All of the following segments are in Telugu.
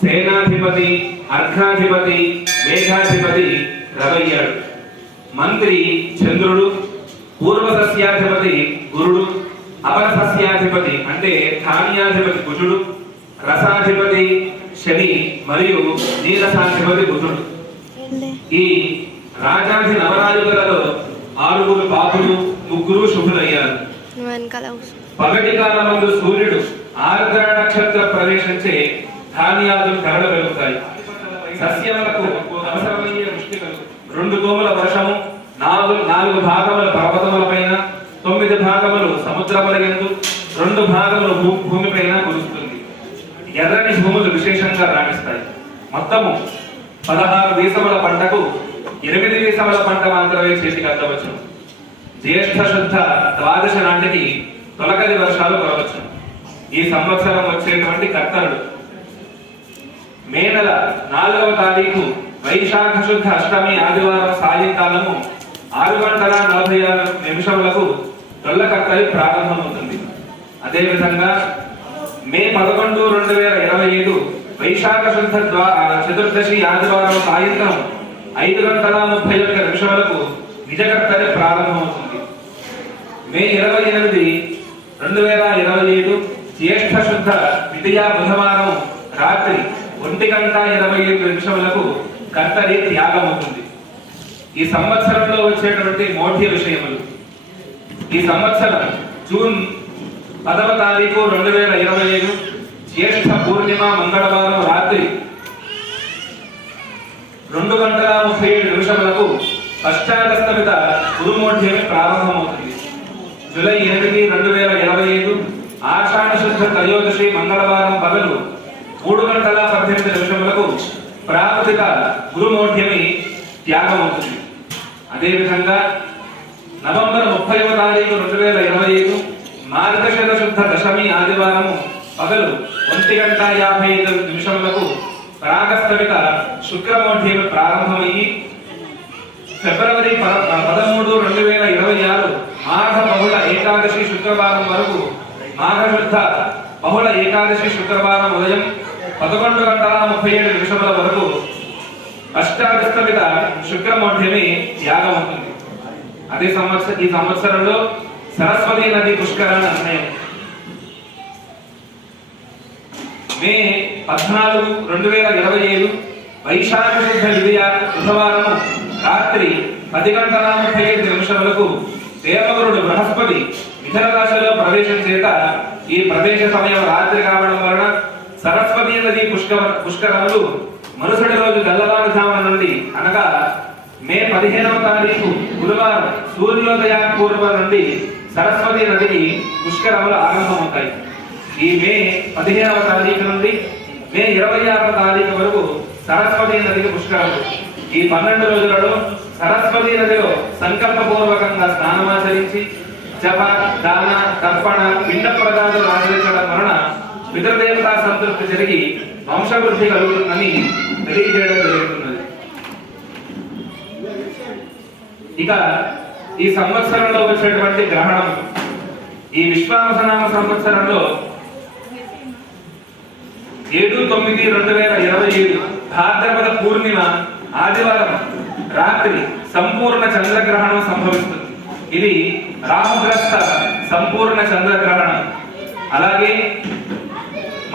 సేనాధిపతి, అర్ఘాధిపతి, మేఘాధిపతి రవయ్యాడు. మంత్రి చంద్రుడు, పూర్వ సస్యాధిపతి గురుడు, అపర సస్యాధిపతి అంటే ధాన్యాధిపతి కుజుడు, రసాధిపతి శని మరియు నీరసాధిపతి బుధుడు. ఈ రాజాధి నవరాజులలో 6 పాపులు, 3 శుభులయ్యారు. పగటి కాలమందు సూర్యుడు ఆర్ద్ర నక్షత్ర ప్రవేశించే ధాన్యాలు కరడ వెలుగుతాయి. సస్యములకు అవసరమయ్యే వృష్టి కలుగు. 2 తోముల వర్షము, 4 భాగముల పర్వతముల పైన, 9 భాగములు సముద్రముల యందు, 2 భాగములు భూమిపైన కురుస్తుంది. ఎర్రని భూములు విశేషంగా రాణిస్తాయి. మొత్తము 16 వీసముల పంటకు 8 వీసముల పంట మాత్రమే చేతికి అందవచ్చు. జ్యేష్ఠ శుద్ధ ద్వాదశి నాటికి తొలకరి వర్షాలు కురవచ్చు. ఈ సంవత్సరం వచ్చేటువంటి కర్తరుడు మే నెల 4వ తారీఖు వైశాఖ శుద్ధ అష్టమి ఆదివారం సాయంకాలము 6:46 తొల్ల కర్తరి ప్రారంభమవుతుంది. అదేవిధంగా మే 11, 2025 వైశాఖ శుద్ధ చతుర్దశి ఆదివారం సాయంత్రం 5:31 నిజకర్తరి ప్రారంభమవుతుంది. మే 28, 2027 జ్యేష్ఠ శుద్ధ ద్వితీయ బుధవారం రాత్రి 1:27 కర్తరి త్యాగమవుతుంది. ఈ సంవత్సరంలో వచ్చేటువంటి మౌఢ్య విషయములు. ఈ సంవత్సరం జూన్ 10వ తారీఖు 2025 జ్యేష్ఠ పూర్ణిమ మంగళవారం రాత్రి 2:37 పశ్చాదస్తమిత గురుమౌఢ్యమి ప్రారంభమవుతుంది. జూలై 8, 2025 ఆషాఢ శుద్ధ త్రయోదశి మంగళవారం పగలు 3:18 ప్రాకృతిక గురుమౌఢ్యమి త్యాగమవుతుంది. అదేవిధంగా నవంబర్ 30వ తారీఖు 2025 మార్గశిర శుద్ధ దశమి ఆదివారం పగలు 1:55 ప్రాగస్తమిక శుక్రమౌఢ్యమి ప్రారంభమయ్యి ఫిబ్రవరి 13, 2026 మాఘ బహుళ ఏకాదశి శుక్రవారం వరకు మాఘ శుద్ధ బహుళ ఏకాదశి శుక్రవారం ఉదయం 11:37 వరకు అష్టాదస్తమిత శుక్రమౌఢ్యమి త్యాగమవుతుంది. అదే ఈ సంవత్సరంలో సరస్వతి నది పుష్కరణ నిర్ణయం. మే 14, 2025 వైశాఖ శుద్ధ విజయ బుధవారం రాత్రి 10:35 దేవగురుడు బృహస్పతి మిథున రాశిలో ప్రవేశం చేత ఈ ప్రవేశ సమయం రాత్రి కావడం వలన సరస్వతి నది పుష్కరములు మరుసటి రోజు తెల్లవారుజామున నుండి అనగా మే 15వ తారీఖు గురువారం సూర్యోదయ పూర్వం నుండి సరస్వతి నదికి పుష్కరములు ఆరంభమవుతాయి. ఈ మే 15వ తారీఖు నుండి మే 26వ తారీఖు వరకు సరస్వతి నదికి పుష్కరములు. ఈ 12 రోజులలో సరస్వతి నదిలో సంకల్పపూర్వకంగా స్నానమాచరించి జప, దాన, తర్పణ, పిండ ప్రదానాలు ఆచరించడం వలన పితృదేవతా సంతృప్తి జరిగి వంశవృద్ధి కలుగుతుందని తెలియజేయడం జరుగుతున్నది. ఇక ఈ సంవత్సరంలో వచ్చేటువంటి గ్రహణం ఈ విశ్వావసనామ సంవత్సరంలో 7/9/2025 భాద్రపద పూర్ణిమ ఆదివారం రాత్రి సంపూర్ణ చంద్రగ్రహణం సంభవిస్తుంది. ఇది రాహుగ్రస్త సంపూర్ణ చంద్రగ్రహణం. అలాగే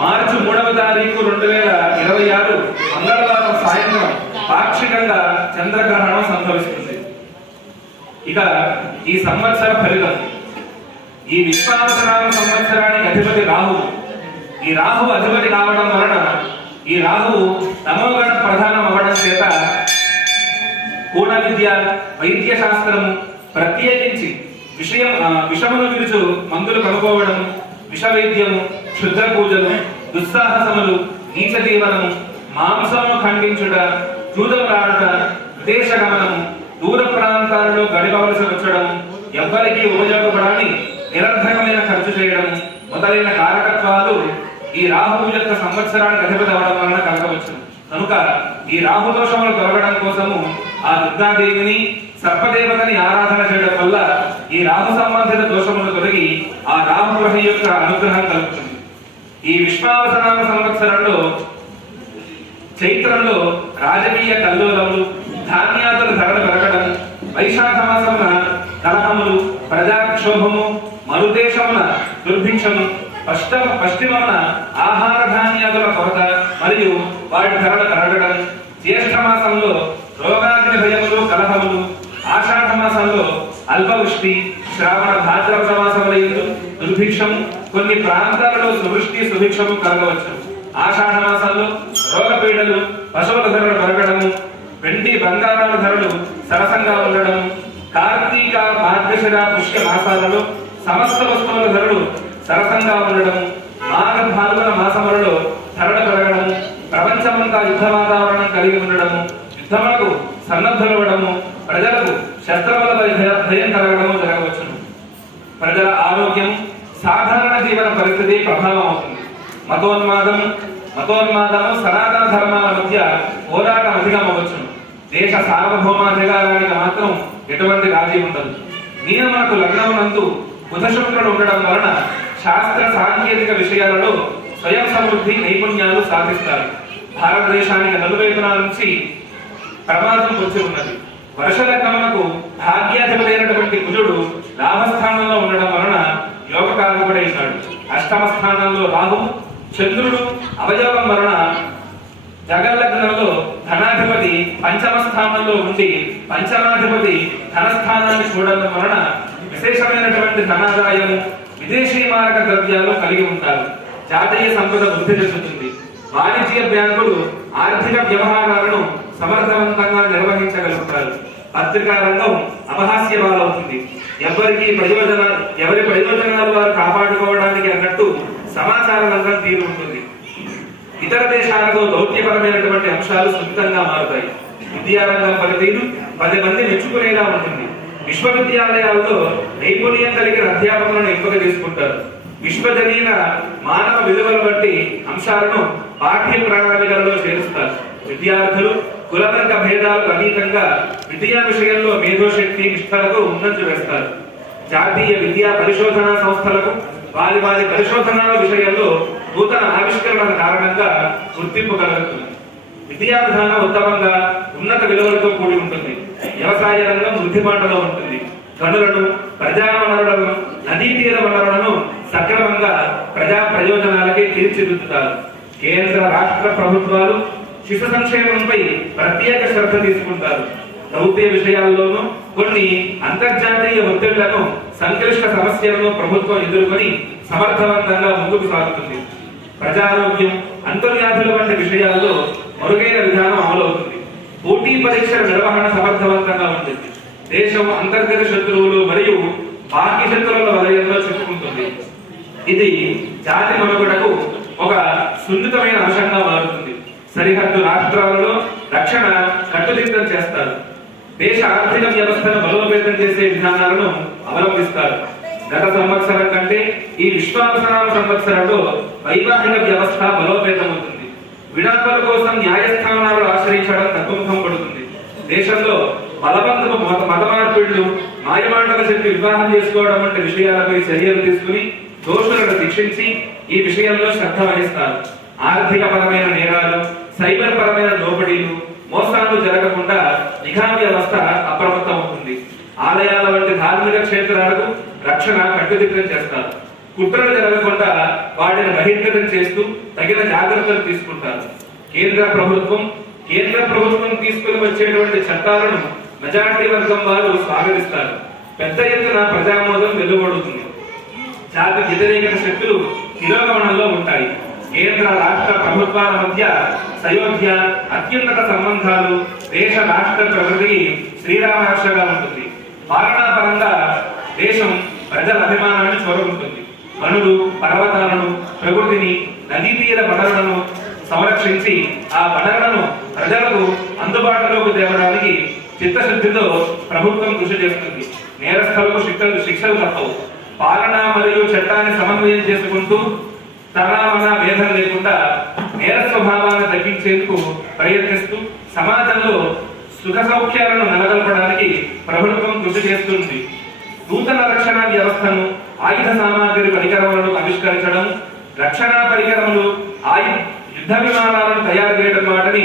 మార్చి 3వ తారీఖు 2026 మంగళవారం సాయంత్రం పాక్షికంగా చంద్రగ్రహణం సంభవిస్తుంది. ఇక ఈ సంవత్సర ఫలితం. ఈ విశ్వావసనామ సంవత్సరానికి అధిపతి రాహు. ఈ రాహు అధిపతి కావడం వలన ఈ రాహు తమోగణ ప్రధానం అవ్వడం చేత కూడ విద్య, వైద్య శాస్త్రము, ప్రత్యేకించి విషమును విరుచు మందులు కనుక్కోవడము, విష వైద్యము, క్షుద్ర పూజలు, దుస్సాహసములు, నీచ జీవనము, మాంసము ఖండించుట, జూదములాడుట, విదేశ గమనము, దూర ప్రాంతాలలో గడిపవలసి వచ్చడం, ఎవ్వరికి ఉపయోగపడాలని నిరర్ధకమైన ఖర్చు చేయడం మొదలైన కారకత్వాలు ఈ రాహు యొక్క సంవత్సరానికి అధిపతి అవడం వలన కలగవచ్చు. కనుక ఈ రాహు దోషములు తొలగడం కోసము ఆ దుర్గాదేవిని, సర్పదేవతని ఆరాధన చేయడం వల్ల ఈ రాహు సంబంధిత దోషములు తొలగి ఆ రాహు గ్రహం యొక్క అనుగ్రహం కలుగుతుంది. ఈ విశ్వావసనామ సంవత్సరంలో చైత్రంలో రాజకీయ కల్లోలములు, ధాన్యాదుల ధరలు పెరగడం, వైశాఖ మాసమున కలహములు, ప్రజాక్షోభము, మరుదేశమున దుర్భిక్షము, పశ్చిమమున ఆహార ధాన్యాదుల కొరత మరియు వాటి ధరలు పెరగడం, జ్యేష్ఠ మాసంలో రోగాగ్ని భయములు, కలహములు, ఆషాఢ మాసంలో అల్పవృష్టి, శ్రావణ భాద్రపద మాసములందు దుర్భిక్షము, కొన్ని ప్రాంతాలలో సువృష్టి సుభిక్షము కలగవచ్చు. ఆషాఢ మాసంలో రోగపీడలు, పశువుల ధరలు పెరగడము, వెండి బంగారాల ధరలు సరసంగా ఉండడము, కార్తీక మార్గశిర పుష్య మాసాలలో సమస్త వస్తువుల ధరలు సరసంగా ఉండడము, మాఘ ఫాల్గుణ మాసములలో ధరలు పెరగడము, ప్రపంచమంతా యుద్ధ వాతావరణం కలిగి ఉండడము, యుద్ధములకు సన్నద్ధులవడము, ప్రజలకు శస్త్రబల భయం కలగడము జరగవచ్చును. ప్రజల ఆరోగ్యం, సాధారణ జీవన పరిస్థితి ప్రభావం అవుతుంది. మతోన్మాదము సనాతన ధర్మాల మధ్య పోరాటం అధికమవచ్చును. దేశ సార్వభౌమాధికారానికి మాత్రం ఎటువంటి రాజీ ఉండదు. నియమనకు లగ్నమునందు బుధశుక్రుడు ఉండడం వలన శాస్త్ర సాంకేతిక విషయాలలో స్వయం సమృద్ధి నైపుణ్యాలు సాధిస్తారు. భారతదేశానికి నలువైపున నుంచి ప్రమాదం వచ్చి ఉన్నది. వర్ష లగ్నమునకు భాగ్యాధిపతైనటువంటి కుజుడు లాభస్థానంలో ఉండడం వలన యోగకారకుడైనాడు. అష్టమ స్థానంలో రాహు, చంద్రుడు అవయవం వలన జగల్లగ్నంలో ధనాధిపతి పంచమ స్థానంలో ఉండి పంచమాధిపతి ధనస్థానాన్ని చూడడం వలన విశేషమైనటువంటి ధనాదాయము, విదేశీ మారక ద్రవ్యాలు కలిగి ఉంటారు. జాతీయ సంపద వృద్ధి చెందుతుంది. వాణిజ్య బ్యాంకులు ఆర్థిక వ్యవహారాలను సమర్థవంతంగా నిర్వహించగలుగుతారు. పత్రికా రంగం అపహాస్యపాలవుతుంది. ఎవరి ప్రయోజనాలు వారు కాపాడుకోవడానికి అన్నట్టు సమాచార రంగం తీరు ఉంటుంది. ఇతర దేశాలతో దౌత్యపరమైనటువంటి అంశాలు సున్నితంగా మారుతాయి. విద్యారంగం పనితీరు 10 మంది మెచ్చుకునేలా ఉంటుంది. విశ్వవిద్యాలయాల్లో నైపుణ్యం కలిగిన అధ్యాపకులను ఎంపిక చేసుకుంటారు. విశ్వజనీయ మానవ విలువల బట్టి అంశాలను పాఠ్య ప్రణాళికలలో చేరుస్తారు. విద్యార్థులు కులవర్గ భేదాలకు అతీతంగా విద్యా విషయంలో మేధోశక్తి నిష్ఠలకు ఉన్నంచు వేస్తారు. జాతీయ విద్యా పరిశోధనా సంస్థలకు వారి పరిశోధనాల విషయంలో నూతన ఆవిష్కరణల కారణంగా గుర్తింపు కలుగుతుంది. విద్యా విధానం ఉత్తమంగా ఉన్నత విలువలతో కూడి ఉంటుంది. వ్యవసాయ రంగం వృద్ధిబాటలో ఉంటుంది. గనులను, ప్రజా వనరులను, నదీ తీర వనరులను సక్రమంగా ప్రజా ప్రయోజనాలకే తీర్చిదిద్దుతారు. కేంద్ర రాష్ట్ర ప్రభుత్వాలు శిశు సంక్షేమంపై ప్రత్యేక శ్రద్ధ తీసుకుంటారు. దౌత్య విషయాల్లోనూ కొన్ని అంతర్జాతీయ ఒత్తిళ్లను, సంక్లిష్ట సమస్యలను ప్రభుత్వం ఎదుర్కొని సమర్థవంతంగా ముందుకు సాగుతుంది. ప్రజారోగ్యం, అంతర్వ్యాధుల వంటి విషయాల్లో మరుగైన విధానం అమలవుతుంది. పోటీ పరీక్షల నిర్వహణ సమర్థవంతంగా ఉంటుంది. దేశం అంతర్గత శత్రువులు మరియు బాహ్య శత్రువుల వలయంలో చిక్కుకుంటుంది. ఇది జాతి మనుగడకు ఒక సున్నితమైన అంశంగా మారుతుంది. సరిహద్దు రాష్ట్రాలలో రక్షణ కట్టుదిట్టం చేస్తారు. దేశ ఆర్థిక వ్యవస్థను బలోపేతం చేసే విధానాలను అవలంబిస్తారు. గత సంవత్సరం కంటే ఈ విశ్వావసనామ సంవత్సరంలో వైవాహిక వ్యవస్థ బలోపేతమవుతుంది. విడాకుల కోసం న్యాయస్థానాలను ఆశ్రయించడం తగ్గుముఖం పడుతుంది. దేశంలో బలవంతపు మత మార్పిళ్లు, మాయమాటలు చెప్పి వివాహం చేసుకోవడం వంటి విషయాలపై చర్యలు తీసుకుని దోషులను శిక్షించి ఈ విషయంలో శ్రద్ధ వహిస్తారు. ఆర్థిక పరమైన నేరాలు, సైబర్ పరమైన దోపిడీలు, మోసాలు జరగకుండా నిఘా వ్యవస్థ అప్రమత్తమవుతుంది. ఆలయాల వంటి ధార్మిక క్షేత్రాలకు రక్షణ కట్టుదిట్టం చేస్తారు. కుట్రలు జరగకుండా వాటిని బహిర్గతం చేస్తూ తగిన జాగ్రత్తలు తీసుకుంటారు. కేంద్ర ప్రభుత్వం తీసుకుని వచ్చేటువంటి చట్టాలను మెజారిటీ వర్గం వారు స్వాగతిస్తారు. పెద్ద ఎత్తున ప్రజామోదం వెలువడుతుంది. జాతి వ్యతిరేక శక్తులు తిరోగమనంలో ఉంటాయి. కేంద్ర రాష్ట్ర ప్రభుత్వాల మధ్య సయోధ్య, అత్యున్నత సంబంధాలు దేశ రాష్ట్ర ప్రగతికి శ్రీరామరక్షగా ఉంటుంది. పాలనా పరంగా దేశం ప్రజల అభిమానాన్ని చూరగొంటుంది. వనులు, పర్వతాలను, ప్రకృతిని, నదీ తీర వనరులను సంరక్షించి ఆ వనరులను ప్రజలకు అందుబాటులోకి తేవడానికి చిత్తశుద్ధితో ప్రభుత్వం కృషి చేస్తుంది. నేరస్థులకు శిక్షలు తప్పవు. పాలన మరియు చట్టాన్ని సమన్వయం చేసుకుంటూ తనామన భేదం లేకుండా నేర స్వభావాన్ని తగ్గించేందుకు ప్రయత్నిస్తూ సమాజంలో సుఖ సౌఖ్యాలను నెలకొల్పడానికి ప్రభుత్వం కృషి చేస్తుంది. నూతన రక్షణ వ్యవస్థను, ఆయుధ సామాగ్రి పరికరాలను ఆవిష్కరించడం, రక్షణ పరికరములు, యుద్ధ విమానాలను తయారు చేయడం వాటిని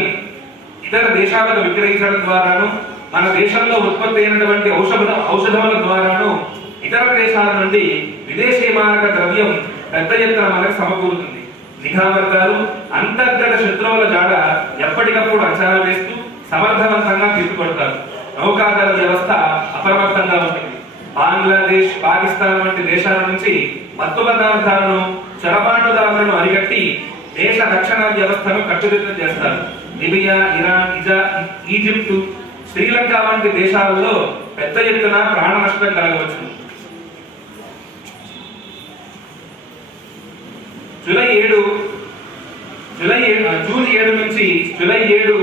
ఇతర దేశాలకు విక్రయించడం ద్వారాను, మన దేశంలో ఉత్పత్తి అయినటువంటి ఔషధముల ద్వారాను ఇతర దేశాల నుండి విదేశీ మారక ద్రవ్యం పెద్ద ఎత్తున మనకు సమకూరుతుంది. నిఘా వర్గాలు అంతర్గత శత్రువుల జాడ ఎప్పటికప్పుడు అంచనా వేస్తూ సమర్థవంతంగా తిప్పుకొడతారు. నౌకాదళ వ్యవస్థ అప్రమత్తంగా ఉంటుంది. బంగ్లాదేశ్, పాకిస్తాన్ వంటి దేశాల నుంచి మత్తు పదార్థాలను, చొరబాటుదారులను అరికట్టి దేశ రక్షణ వ్యవస్థను కట్టుదిట్టం చేస్తారు. లిబియా, ఇరాన్, ఈజిప్టు, శ్రీలంక వంటి దేశాలలో పెద్ద ఎత్తున ప్రాణ నష్టం కలగవచ్చు. జూన్ 7 నుంచి జూలై 7,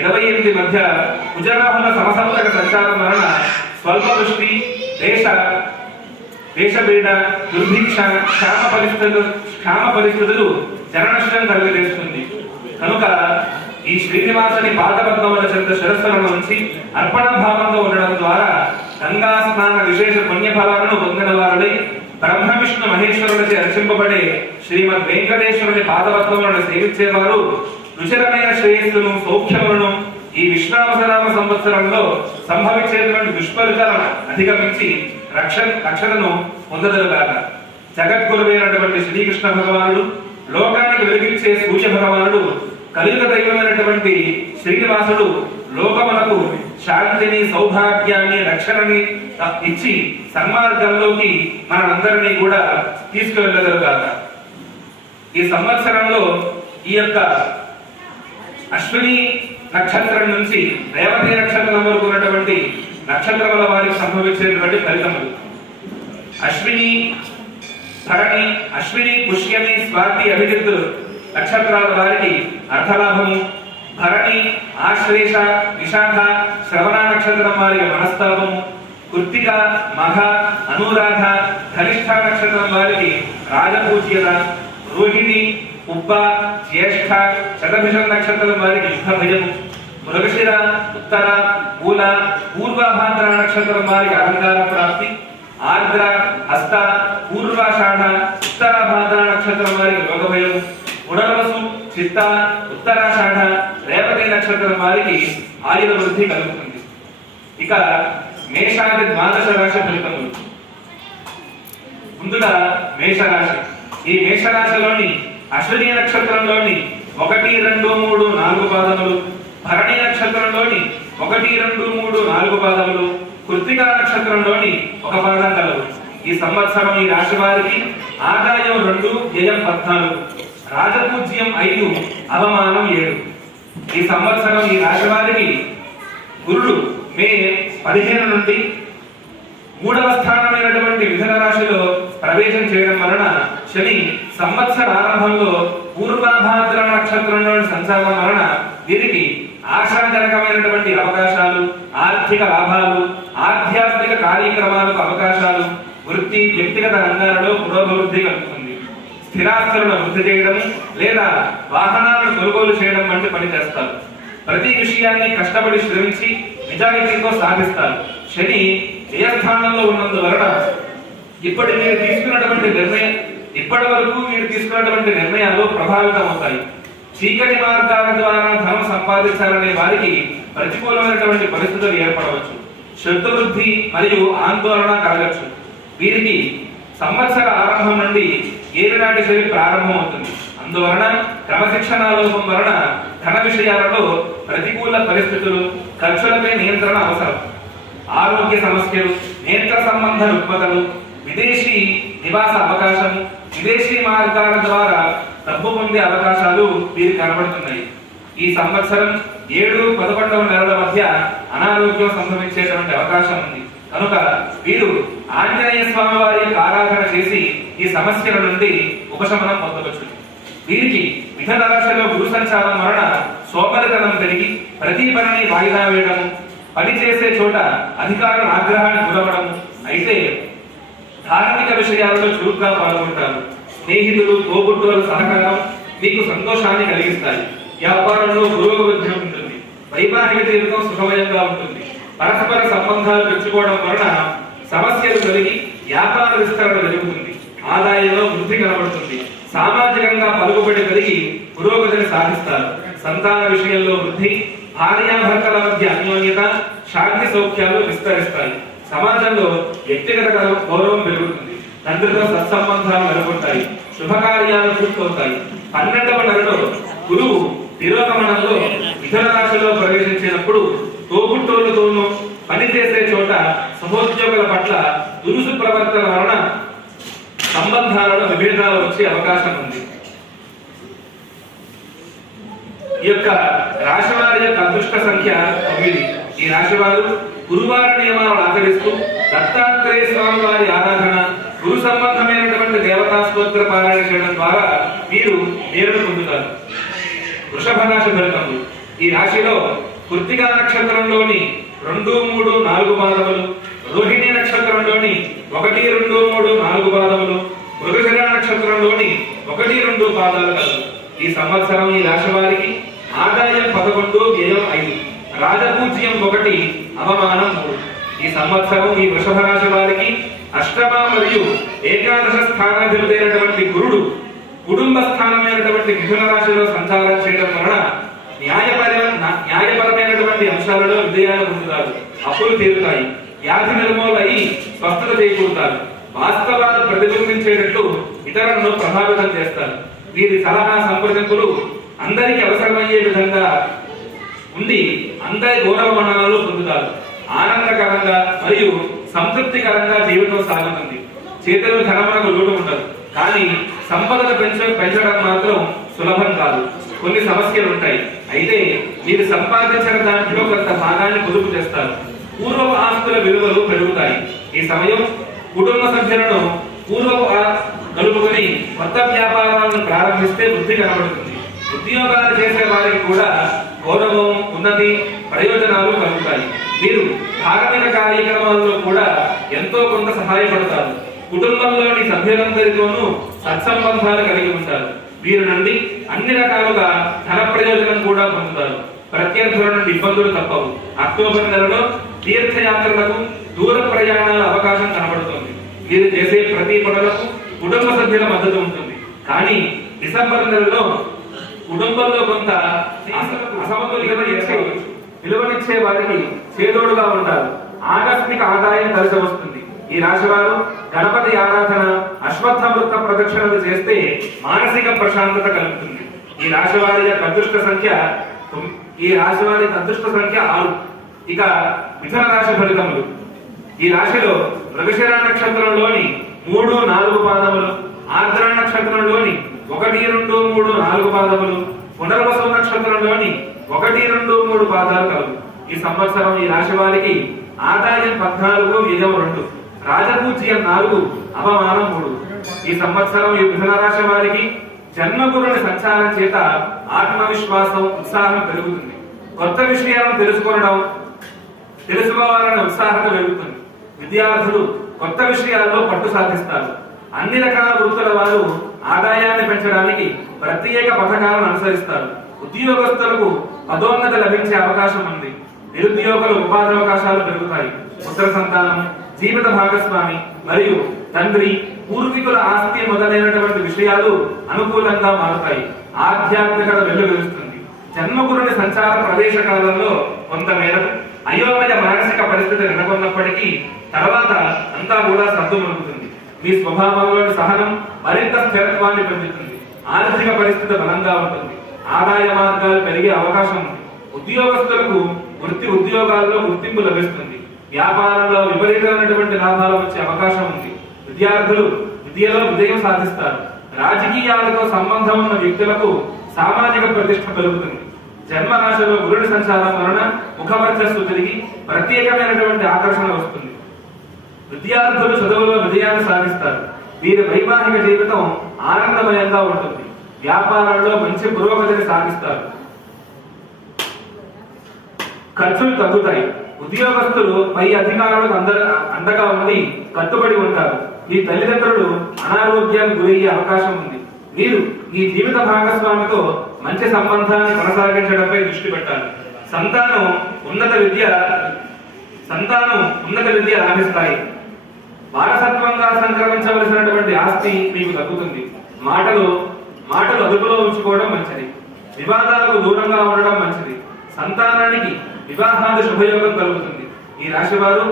28 మధ్య కుజరాహుల సమసప్తక సంచారం వలన స్వల్ప వృష్టి, దేశపీడ, దుర్భిక్ష, క్షామ పరిస్థితులు జననష్టం కలుగజేస్తుంది. కనుక ఈ శ్రీనివాసుని పాదపద్మముల చెంత శిరస్సులను ఉంచి అర్పణ భావంతో ఉండడం ద్వారా గంగా స్నాన విశేష పుణ్యఫలాలను పొందిన వారులై బ్రహ్మ విష్ణు మహేశ్వరులచే అర్చింపబడే శ్రీమద్ వెంకటేశ్వరుని పాదపద్మములను సేవించేవారు రుచిరమైన శ్రేయస్సును, సౌఖ్యములను ఈ విశ్వావసనామ సంవత్సరంలో సంభవించేటువంటి దుష్ఫలితాలను అధిగమించి రక్షణను పొందదలుగాక. జగద్గురువైనటువంటి శ్రీకృష్ణ భగవానుడు, లోకానికి వెలిగించే సూర్య భగవానుడు, కలియుగ దైవమైనటువంటి శ్రీనివాసుడు లోకమునకు శాంతిని, సౌభాగ్యాన్ని, రక్షణని ఇచ్చి సన్మార్గంలోకి మనందరినీ కూడా తీసుకువెళ్ళగలుగాక. ఈ సంవత్సరంలో ఈ యొక్క అశ్విని నక్షత్రం నుంచి రేవతి నక్షత్రం వరకు ఉన్నటువంటి నక్షత్రముల వారికి సంభవించేటువంటి ఫలితములు: అశ్విని, భరణి, అశ్విని, పుష్యమి, స్వాతి, అభిజిత్ నక్షత్రాల వారికి అర్థలాభము, భరణి, ఆశ్లేష, విశాఖ, శ్రవణ నక్షత్రం వారికి మనస్తాపము, కృత్తిక, మఘ, అనురాధ, ధనిష్ఠ నక్షత్రం వారికి రాజపూజ్యత, రోహిణి, ఉబ్బ, జ్యేష్ఠ, శతభిష నక్షత్రం వారికి యుద్ధ భయము, మృగశిర, ఉత్తర, మూల, పూర్వభాద్ర నక్షత్రం వారికి అలంకార ప్రాప్తి, ఆర్ద్ర, హస్త, పూర్వాషాఢ, ఉత్తరాభాద్ర నక్షత్రం వారికి రోగ భయము, పునర్వసు, చిత్త, ఉత్తరాషాఢ, రేవతి నక్షత్రం వారికి ఆయుధ వృద్ధి కలుగుతుంది. ఇక మేషాది ద్వాదశ రాశి ఫలితములు. ముందుగా మేషరాశి. ఈ మేషరాశిలోని అశ్విని నక్షత్రంలోని 1, 2, 3, 4 పాదములు, భరణి నక్షత్రంలోని 1, 2, 3, 4 పాదములు, కృత్తికా నక్షత్రంలోని 1 పాదం కలవు. ఈ సంవత్సరం ఈ రాశి వారికి ఆదాయం 2, వ్యయం 14, రాజపూజ్యం 5, అవమానం 7. ఈ సంవత్సరం ఈ రాశి వారికి గురుడు మే 15 నుండి 3వ స్థానమైనటువంటి మిథున రాశిలో ప్రవేశం చేయడం వలన శని సంవత్సర ఆరంభంలో పూర్వభాద్ర నక్షత్రంలోని సంచారం వలన వీరికి ఆశాజనకమైనటువంటి అవకాశాలు, ఆర్థిక లాభాలు, ఆధ్యాత్మిక కార్యక్రమాలకు అవకాశాలు, వృత్తి, వ్యక్తిగత రంగాలలో పురోభివృద్ధి కలుగుతుంది. స్థిరాస్తులను వృద్ధి చేయడం లేదా వాహనాలను కొనుగోలు చేయడం వంటి పని చేస్తారు. ప్రతి విషయాన్ని కష్టపడి శ్రమించి నిజాయితీతో సాధిస్తారు. శని జయస్థానంలో ఉన్నందువలన ఇప్పటి వరకు మీరు తీసుకున్నటువంటి నిర్ణయాలు ప్రభావితం అవుతాయి. చీకటి మార్గాల ద్వారా ధనం సంపాదించాలనే వారికి ప్రతికూలమైనటువంటి పరిస్థితులు ఏర్పడవచ్చు. శత్రువృద్ధి మరియు ఆందోళన కలగచ్చు. వీరికి సంవత్సర ఆరంభం నుండి ఏలినాటి శని ప్రారంభం అవుతుంది. అందువలన క్రమశిక్షణ లోపం వలన ధన విషయాలలో ప్రతికూల పరిస్థితులు, ఖర్చులపై నియంత్రణ అవసరం. ఆరోగ్య సమస్యలు, నేత్ర సంబంధ రుగ్మతలు, విదేశీ నివాస అవకాశం, విదేశీ మార్గాల ద్వారా డబ్బు పొందే అవకాశాలు వీరికి కనబడుతున్నాయి. ఈ సంవత్సరం 7, 11వ నెలల మధ్య అనారోగ్యం సంభవించేటువంటి అవకాశం ఉంది. కనుక వీరు ఆంజనేయ స్వామి వారి ఆరాధన చేసి ఈ సమస్యల నుండి ఉపశమనం పొందవచ్చు. వీరికి మిథున రాశిలో గురు సంచారం వలన సోమరితనం పెరిగి ప్రతి పనిని వాయిదా వేయడం, పనిచేసే చోట అధికారుల ఆగ్రహాన్ని గురవడం, అయితే ధార్మిక విషయాలలో చురుగ్గా పాల్గొంటారు. స్నేహితులు, తోబుట్టువుల సహకారం మీకు సంతోషాన్ని కలిగిస్తాయి. వ్యాపారంలో పురోగతి ఉంటుంది. వైవాహిక జీవితం సుఖమయంగా ఉంటుంది. పరస్పర సంబంధాలు పెంచుకోవడం వలన సమస్యలు కలిగి వ్యాపార విస్తరణ జరుగుతుంది. ఆదాయంలో వృద్ధి కనబడుతుంది. సామాజికంగా పలుకుబడి కలిగి పురోగతిని సాధిస్తారు. సంతాన విషయంలో వృద్ధి, భార్యాభర్తల మధ్య అన్యోన్యత, శాంతి సౌఖ్యాలు విస్తరిస్తాయి. సమాజంలో వ్యక్తిగత గౌరవం పెరుగుతుంది. తండ్రితో సత్సంబంధాలు నెలకొంటాయి. శుభకార్యాలు పూర్తవుతాయి. 12వ నెలలో గురువు తిరోగమనంలో మిథున రాశిలో ప్రవేశించినప్పుడు తోబుట్టోళ్లతోనూ పనిచేసే చోట సహోద్యోగుల పట్ల దురుసు ప్రవర్తన వలన సంబంధాలలో విభేదాలు వచ్చే అవకాశం ఉంది. ఈ యొక్క రాశి వారి యొక్క అదృష్ట సంఖ్య 9. ఈ రాశి వారు గురువార నియమాలను ఆచరిస్తూ దత్తాత్రేయ స్వామి వారి ఆరాధన, గురు సంబంధమైనటువంటి దేవతా స్తోత్ర పారాయణ చేయడం ద్వారా మీరు మేలును పొందుతారు. వృషభ రాశి ఫలితములు. ఈ రాశిలో కృత్తికా నక్షత్రంలోని 2, 3, 4 పాదములు, రోహిణి నక్షత్రంలోని 1, 2, 3, 4 పాదములు, మృగశిర నక్షత్రంలోని 1, 2 పాదాలు కలవు. ఈ సంవత్సరం ఈ రాశి వారికి ఆదాయం 11, వ్యయం 5, రాజపూజ్యం 1, అవమానం 3. ఈ సంవత్సరం ఈ వృషభ రాశి వారికి అష్టమ మరియు ఏకాదశ స్థానాధిపతైనటువంటి గురుడు కుటుంబ స్థానమైనటువంటి మిథున రాశిలో సంచారం చేయడం వలన న్యాయపరమైనటువంటి అంశాలలో విజయాలు పొందుతారు. అప్పులు తీరుతాయి. వ్యాధి నిర్మూలై స్వస్థత చేకూరుతారు. వాస్తవాలు ప్రతిబింబించేటట్లు ఇతరులను ప్రభావితం చేస్తారు. వీరి సలహా సంప్రదింపులు అందరికీ అవసరమయ్యే విధంగా ఉండి అందరి గౌరవమనాలు పొందుతారు. ఆనందకరంగా మరియు సంతృప్తికరంగా జీవితం సాగుతుంది. చేతిలో ధనమునకు లోటు ఉండదు. కానీ సంపదను పెంచడం మాత్రం సులభం కాదు. కొన్ని సమస్యలు ఉంటాయి. అయితే మీరు సంపాదించిన దాంట్లో కొంత భాగాన్ని పొదుపు చేస్తారు. పూర్వపు ఆస్తుల విలువలు పెరుగుతాయి. ఈ సమయం కుటుంబ సభ్యులను పూర్వపు కలుపుకొని కొత్త వ్యాపారాలను ప్రారంభిస్తే వృద్ధి కనబడుతుంది. ఉద్యోగాలు చేసే వారికి కూడా గౌరవం, ఉన్నతి, ప్రయోజనాలు కలుగుతాయి. మీరు ధార్మిక కార్యక్రమాల్లో కూడా ఎంతో కొంత సహాయపడతారు. కుటుంబంలోని సభ్యులందరితోనూ సత్సంబంధాలు కలిగి ఉంటారు. వీరి నుండి అన్ని రకాలుగా ధన ప్రయోజనం కూడా పొందుతారు. ప్రత్యర్థుల నుండి ఇబ్బందులు తప్పవు. అక్టోబర్ నెలలో తీర్థయాత్రలకు, దూర ప్రయాణాల అవకాశం కనబడుతుంది. వీరు చేసే ప్రతి పనులకు కుటుంబ సభ్యుల మద్దతు ఉంటుంది. కానీ డిసెంబర్ నెలలో కుటుంబంలో కొంత విలువనిచ్చే వారికి చేదోడుగా ఉంటారు. ఆకస్మిక ఆదాయం కలిసి వస్తుంది. ఈ రాశి వారు గణపతి ఆరాధన, అశ్వత్థ వృత్త ప్రదక్షిణలు చేస్తే మానసిక ప్రశాంతత కలుగుతుంది. ఈ రాశి వారి అదృష్ట సంఖ్య 6. ఇక మిథున రాశి ఫలితములు. ఈ రాశిలో మృగశిర నక్షత్రంలోని 3, 4 పాదములు, ఆర్ద్ర నక్షత్రంలోని 1, 2, 3, 4 పాదములు, పునర్వసు నక్షత్రంలోని 1, 2, 3 పాదాలు కలవు. ఈ సంవత్సరం ఈ రాశి వారికి ఆదాయం 14, వ్యయం 2, రాజపూజ్యం 4, అవమానం 3. ఈ సంవత్సరం ఈ మిథున రాశి వారికి జన్మగురుని సంచారం చేత ఆత్మవిశ్వాసం, ఉత్సాహం పెరుగుతుంది. కొత్త విషయాలను తెలుసుకోవాలనే ఉత్సాహత పెరుగుతుంది. విద్యార్థులు కొత్త విషయాల్లో పట్టు సాధిస్తారు. అన్ని రకాల వృత్తుల వారు ఆదాయాన్ని పెంచడానికి ప్రత్యేక పథకాలను అనుసరిస్తారు. ఉద్యోగస్తులకు పదోన్నతి లభించే అవకాశం ఉంది. నిరుద్యోగులు ఉపాధి అవకాశాలు పెరుగుతాయి. పుత్ర సంతానం, జీవిత భాగస్వామి మరియు తండ్రి, పూర్వీకుల ఆస్తి మొదలైనటువంటి విషయాలు అనుకూలంగా మారుతాయి. ఆధ్యాత్మికత వెల్లువిరుస్తుంది. జన్మగురుని సంచార ప్రవేశ కాలంలో కొంతమేరకు అయోమయ మానసిక పరిస్థితి నెలకొన్నప్పటికీ తర్వాత అంతా కూడా సర్దుమణుగుతుంది. మీ స్వభావంలోని సహనం మరింత స్థిరత్వాన్ని పొందుతుంది. ఆర్థిక పరిస్థితి బలంగా ఉంటుంది. ఆదాయ మార్గాలు పెరిగే అవకాశం ఉంది. ఉద్యోగస్తులకు ఉద్యోగాల్లో గుర్తింపు లభిస్తుంది. వ్యాపారంలో విపరీతమైనటువంటి లాభాలు వచ్చే అవకాశం ఉంది. విద్యార్థులు విద్యలో విజయం సాధిస్తారు. రాజకీయాలతో సంబంధం ఉన్న వ్యక్తులకు సామాజిక ప్రతిష్ట పెరుగుతుంది. జన్మరాశిలో గురుడి సంచారం వలన ముఖవర్చస్సు తిరిగి ప్రత్యేకమైనటువంటి ఆకర్షణ వస్తుంది. విద్యార్థులు చదువులో విజయాన్ని సాధిస్తారు. వీరి వైవాహిక జీవితం ఆనందమయంగా ఉంటుంది. వ్యాపారంలో మంచి పురోగతిని సాధిస్తారు. ఖర్చులు తగ్గుతాయి. ఉద్యోగస్తులు పై అధికారులకు అండగా ఉండి కట్టుబడి ఉంటారు. మీ తల్లిదండ్రులు అనారోగ్యానికి గురయ్యే అవకాశం ఉంది. మీరు మీ జీవిత భాగస్వామితో మంచి సంబంధాన్ని కొనసాగించడంపై దృష్టి పెట్టాలి. సంతానం ఉన్నత విద్య లాభిస్తాయి. వారసత్వంగా సంక్రమించవలసినటువంటి ఆస్తి మీకు తగ్గుతుంది. మాటలు అదుపులో ఉంచుకోవడం మంచిది. వివాదాలకు దూరంగా ఉండడం మంచిది. సంతానానికి వివాహాది శుభయోగం కలుగుతుంది. ఈ రాశి వారు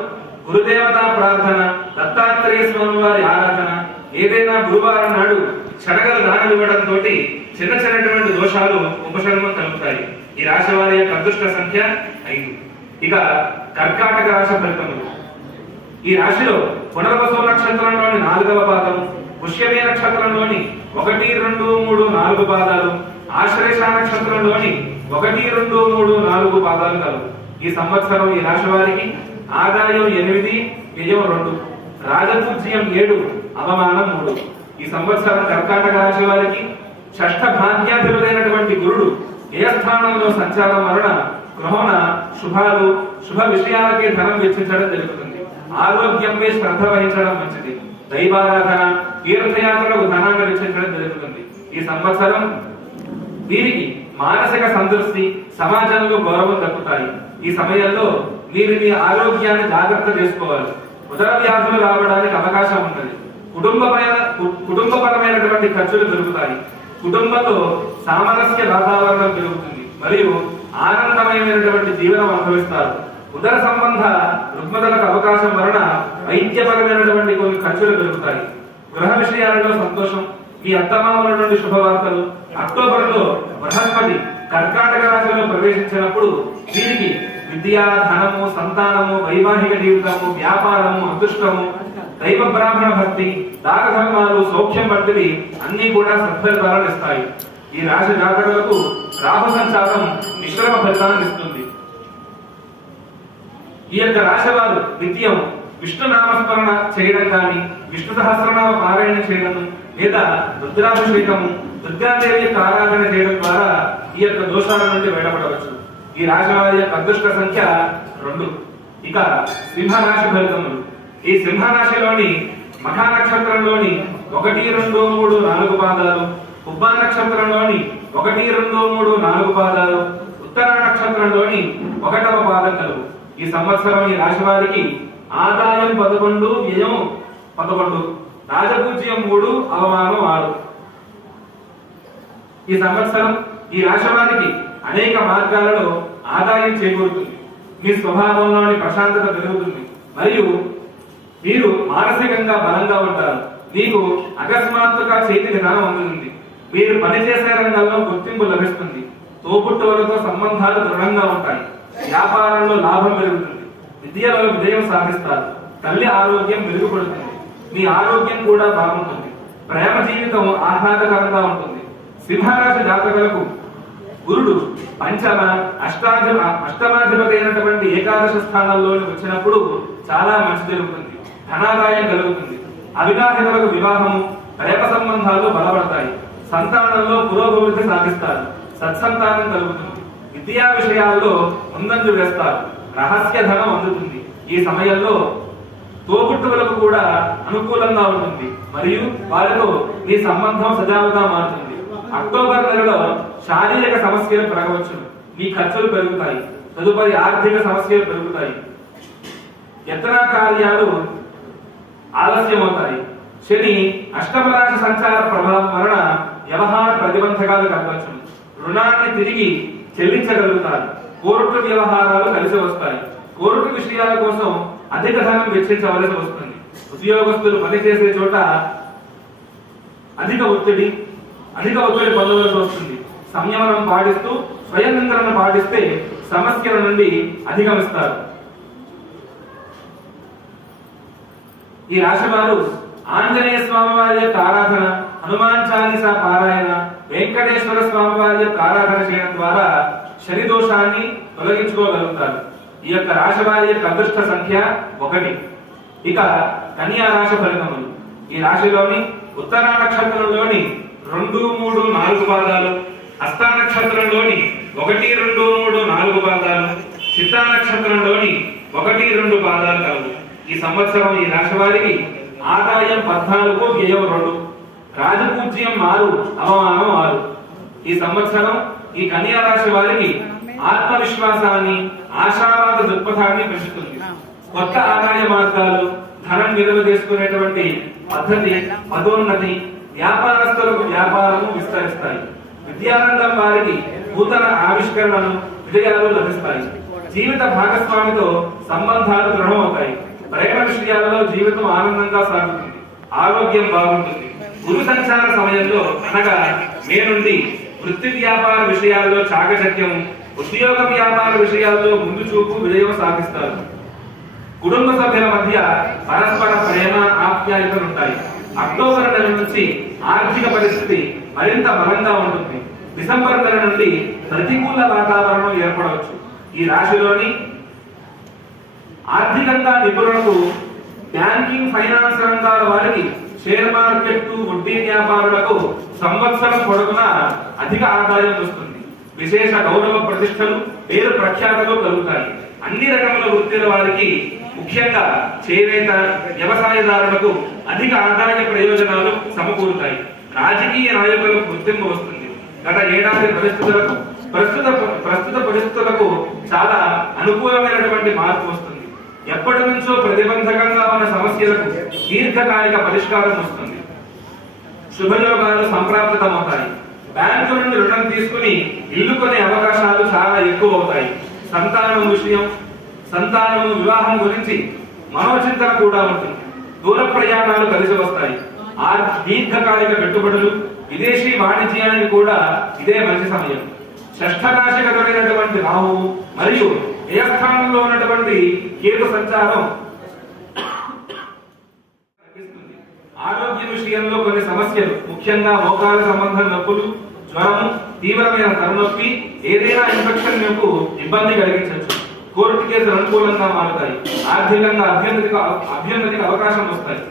గురుదేవతా ప్రార్థన, దత్తాత్రేయ స్వామి వారి ఆరాధన, ఏదైనా గురువారం నాడు క్షణగల దానం ఇవ్వడంతో చిన్నటువంటి దోషాలు ఉపశమనం కలుగుతాయి. ఈ రాశి వారి యొక్క అదృష్ట సంఖ్య 5. ఇక కర్కాటక రాశి ఫలితములు. ఈ రాశిలో పునర్వసు నక్షత్రంలోని 4వ పాదం, పుష్యమే నక్షత్రంలోని 1, 2, 3, 4 పాదాలు, ఆశ్లేష నక్షత్రంలోని 1, 2, 3, 4 పాదాలు కలవు. ఈ సంవత్సరం ఈ రాశి వారికి ఆదాయం 8, వ్యయం 2, రాజపూజ్యం 7, అవమానం 3. ఈ సంవత్సరం కర్కాటక రాశి వారికి షష్ఠ భాగ్యాధిపతైనటువంటి గురుడు ఏ స్థానంలో సంచారం వలన గృహమున శుభ విషయాలకే ధనం వెచ్చించడం జరుగుతుంది. ఆరోగ్యంపై శ్రద్ధ వహించడం మంచిది. దైవారాధన, తీర్థయాత్రలకు ధనాన్ని వెచ్చించడం జరుగుతుంది. ఈ సంవత్సరం వీరికి మానసిక సంతృప్తి, సమాజంలో గౌరవం దక్కుతాయి. ఈ సమయంలో మీరు మీ ఆరోగ్యాన్ని జాగ్రత్త చేసుకోవాలి. ఉదర వ్యాధులు రావడానికి అవకాశం ఉన్నది. కుటుంబపరమైనటువంటి ఖర్చులు పెరుగుతాయి. కుటుంబంలో సామరస్య వాతావరణం పెరుగుతుంది మరియు ఆనందమయమైనటువంటి జీవనం అనుభవిస్తారు. ఉదర సంబంధ రుగ్మతలకు అవకాశం వలన వైద్యపరమైనటువంటి కొన్ని ఖర్చులు పెరుగుతాయి. గృహ విషయాలలో సంతోషం, మీ అత్తమామల నుండి శుభవార్తలు. అక్టోబర్లో బృహస్పతి కర్కాటక రాశిలో ప్రవేశించినప్పుడు వీరికి విద్య, ధనము, సంతానము, వైవాహిక జీవితము, వ్యాపారము, అదృష్టము, దైవ బ్రాహ్మణ భక్తి, దాన ధర్మాలు, సౌఖ్యం వంటివి అన్ని కూడా సత్ఫలితాలను ఇస్తాయి. ఈ రాశి జాతకులకు రాహు సంచారం మిశ్రమ ఫలితాలను ఇస్తుంది. ఈ యొక్క రాశి వారు నిత్యం విష్ణు నామస్మరణ చేయడం కానీ, విష్ణు సహస్రనామ పారాయణ చేయడం లేదా రుద్రాభిషేకము, దుర్గాదేవి యొక్క ఆరాధన చేయడం ద్వారా ఈ యొక్క దోషాల నుండి బయటపడవచ్చు. ఈ రాశి వారి యొక్క అదృష్ట సంఖ్య 2. ఇక సింహరాశి ఫలితములు. ఈ సింహరాశిలోని మఖా నక్షత్రంలోని 1, 2, 3, 4 పాదాలు, ఉబ్బా నక్షత్రంలోని 1, 2, 3, 4 పాదాలు, ఉత్తర నక్షత్రంలోని 1వ పాదం కలవు. ఈ సంవత్సరం ఈ రాశి వారికి ఆదాయం 11, వ్యయం 11, రాజపూజ్యం 3, అవమానం 6. ఈ సంవత్సరం ఈ రాశి వారికి అనేక మార్గాలలో ఆదాయం చేకూరుతుంది. మీ స్వభావంలోని ప్రశాంతత పెరుగుతుంది మరియు మీరు మానసికంగా బలంగా ఉంటారు. మీకు అకస్మాత్తుగా చేతికి ధనం అందుతుంది. మీరు పనిచేసే రంగంలో గుర్తింపు లభిస్తుంది. తోబుట్టువులతో సంబంధాలు దృఢంగా ఉంటాయి. వ్యాపారంలో లాభం పెరుగుతుంది. విద్యలో విజయం సాధిస్తారు. తల్లి ఆరోగ్యం మెరుగుపడుతుంది. మీ ఆరోగ్యం కూడా బాగుంటుంది. ప్రేమ జీవితం ఆహ్లాదకరంగా ఉంటుంది. సింహరాశి జాతకులకు గురుడు పంచమ, అష్టమాధిపతి అయినటువంటి ఏకాదశ స్థానంలోకి వచ్చినప్పుడు చాలా మంచి జరుగుతుంది. ధనాదాయం కలుగుతుంది. అవివాహితులకు వివాహము, ప్రేమ సంబంధాలు బలపడతాయి. సంతానంలో పురోగతి సాధిస్తారు. సత్సంతానం కలుగుతుంది. విద్యా విషయాల్లో ముందంజు వేస్తారు. రహస్య ధనం అందుతుంది. ఈ సమయంలో తోబుట్టువులకు కూడా అనుకూలంగా ఉంటుంది మరియు వారితో మీ సంబంధం సజావుగా మారుతుంది. అక్టోబర్ నెలలో శారీరక సమస్యలు పెరగవచ్చు. మీ ఖర్చులు పెరుగుతాయి. తదుపరి ఆర్థిక సమస్యలు పెరుగుతాయి. యత్న కార్యాలు ఆలస్యమవుతాయి. శని అష్టమ రాశి సంచార ప్రభావం వలన వ్యవహార ప్రతిబంధకాలు కలగవచ్చు. రుణాన్ని తిరిగి చెల్లించగలుగుతారు. కోర్టు వ్యవహారాలు కలిసి వస్తాయి. కోర్టు విషయాల కోసం అధిక ధనం వెచ్చించవలసి వస్తుంది. ఉద్యోగస్తులు పనిచేసే చోట అధిక ఒత్తిడి పొందవలసి వస్తుంది. సంయమనం పాటిస్తూ స్వయం నియంత్రణ పాటిస్తే సమస్యల నుండి అధిగమిస్తారు. ఈ రాశి వారు ఆంజనేయ స్వామి వారి యొక్క ఆరాధన, హనుమాన్ చాలీసా పారాయణ, వెంకటేశ్వర స్వామి వారి యొక్క ఆరాధన చేయడం ద్వారా శని దోషాన్ని తొలగించుకోగలుగుతారు. ఈ యొక్క రాశి వారి యొక్క అదృష్ట సంఖ్య 1. ఇక కన్యా రాశి ఫలితములు. ఈ రాశిలోని ఉత్తర నక్షత్రంలోని 2, 3, 4 పాదాలు, హస్త నక్షత్రంలోని 1, 2, 3, 4 పాదాలు, చిత్తా నక్షత్రంలోని 1, 2 పాదాలు కలవు. ఈ సంవత్సరం ఈ రాశి వారికి ఆదాయం 14, వ్యయం 2, రాజపూజ్యం 6, అవమానం 6. ఈ సంవత్సరం ఈ కన్యా రాశి వారికి ఆత్మవిశ్వాసాన్ని, ఆశావాద దృక్పథాన్ని పెంచుతుంది. కొత్త ఆదాయ మార్గాలు, ధనం నిల్వ చేసుకునేటువంటి పద్ధతి, పదోన్నతి, వ్యాపారస్తులకు వ్యాపారము విస్తరిస్తాయి. విద్యారంగం వారికి నూతన ఆవిష్కరణలు విజయాలు లభిస్తాయి. జీవిత భాగస్వామితో సంబంధాలు దృఢమవుతాయి. ప్రేమ విషయాలలో జీవితం ఆనందంగా సాగుతుంది. ఆరోగ్యం బాగుంటుంది. గురు సంచార సమయంలో అనగా మే నుండి వృత్తి వ్యాపార విషయాల్లో చాకచక్యం, ఉద్యోగ వ్యాపార విషయాల్లో ముందు చూపు విజయం సాధిస్తారు. కుటుంబ సభ్యుల మధ్య పరస్పర ప్రేమ ఆప్యాయతలుంటాయి. అక్టోబర్ నెల నుంచి ఆర్థిక పరిస్థితి మరింత బలంగా ఉంటుంది. డిసెంబర్ నెల నుండి ప్రతికూల వాతావరణం ఏర్పడవచ్చు. ఈ రాశిలోని ఆర్థికంగా నిపుణులకు, బ్యాంకింగ్ ఫైనాన్స్ రంగాల వారికి, షేర్ మార్కెట్ వడ్డీ వ్యాపారులకు సంవత్సరం పొడవునా అధిక ఆదాయం వస్తుంది. విశేష గౌరవ ప్రతిష్టలు, పేరు ప్రఖ్యాతలు కలుగుతాయి. అన్ని రకముల వృత్తుల వారికి, ముఖ్యంగా చేనేత వ్యవసాయదారులకు అధిక ఆదాయ ప్రయోజనాలు సమకూరుతాయి. రాజకీయ నాయకులకు గుర్తింపు వస్తుంది. గత ఏడాది ప్రస్తుత పరిస్థితులకు చాలా అనుకూలమైనటువంటి మార్పు వస్తుంది. ఎప్పటి నుంచో ప్రతిబంధకంగా ఉన్న సమస్యలకు దీర్ఘకాలిక పరిష్కారం వస్తుంది. శుభయోగాలు సంప్రాప్తమవుతాయి. బ్యాంకు నుండి రుణం తీసుకుని ఇల్లు కొనే అవకాశాలు చాలా ఎక్కువ అవుతాయి. సంతానము వివాహం గురించి మనోచింతన కూడా ఉంటుంది. దూర ప్రయాణాలు కలిసి వస్తాయి. దీర్ఘకాలిక పెట్టుబడులు, విదేశీ వాణిజ్యానికి కూడా ఇదే మంచి సమయం. షష్ఠ రాశిగతమైనటువంటి రాహువు మరియు వ్యయస్థానంలో ఉన్నటువంటి కేతు సంచారం ఆరోగ్య విషయంలో కొన్ని సమస్యలు, ముఖ్యంగా మోకాల సంబంధం నొప్పులు, జ్వరము, తీవ్రమైన తలనొప్పి, ఏదైనా ఇన్ఫెక్షన్ మీకు ఇబ్బంది కలిగించవచ్చు. కోర్టు కేసులు అనుకూలంగా మారుతాయి. ఆర్థికంగా అభ్యున్నతికి అవకాశం వస్తాయి.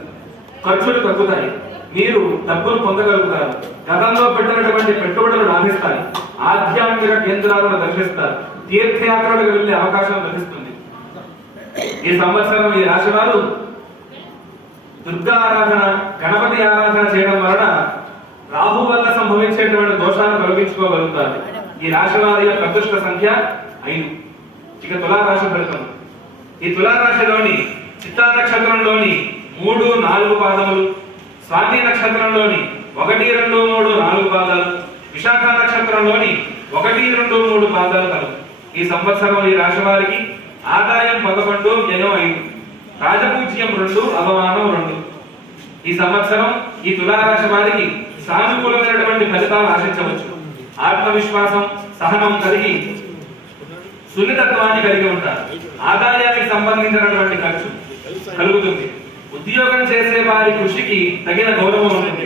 ఖర్చులు తగ్గుతాయి. మీరు డబ్బులు పొందగలుగుతారు. గతంలో పెట్టినటువంటి పెట్టుబడులు లాభిస్తాయి. ఆధ్యాత్మిక కేంద్రాలను దర్శిస్తారు. తీర్థయాత్రలకు వెళ్లే అవకాశం లభిస్తుంది. ఈ సంవత్సరం ఈ రాశి వారు దుర్గా ఆరాధన, గణపతి ఆరాధన చేయడం వలన రాహు వల్ల సంభవించేటువంటి దోషాలను తొలగించుకోగలుగుతారు. ఈ రాశి వారి యొక్క అదృష్ట సంఖ్య 5. ఇక తులారాశి ఫలితం. ఈ తులారాశిలోని చిత్తా నక్షత్రంలోని 3, 4 పాదములు, స్వాతి నక్షత్రంలోని 1, 2, 3, 4 పాదాలు, విశాఖ నక్షత్రంలోని 1, 2, 3 పాదాలు కలవు. ఈ సంవత్సరం ఈ రాశి వారికి ఆదాయం 11, వ్యయం 5, రాజపూజ్యం 2, అవమానం 2. ఈ సంవత్సరం ఈ తులారాశి వారికి సానుకూలమైనటువంటి ఫలితాలు ఆశించవచ్చు. ఆత్మవిశ్వాసం, సహనం కలిగి సున్నితత్వాన్ని కలిగి ఉంటారు. ఆదాయానికి సంబంధించినటువంటి ఖర్చు కలుగుతుంది. ఉద్యోగం చేసే వారి కృషికి తగిన గౌరవం ఉంటుంది.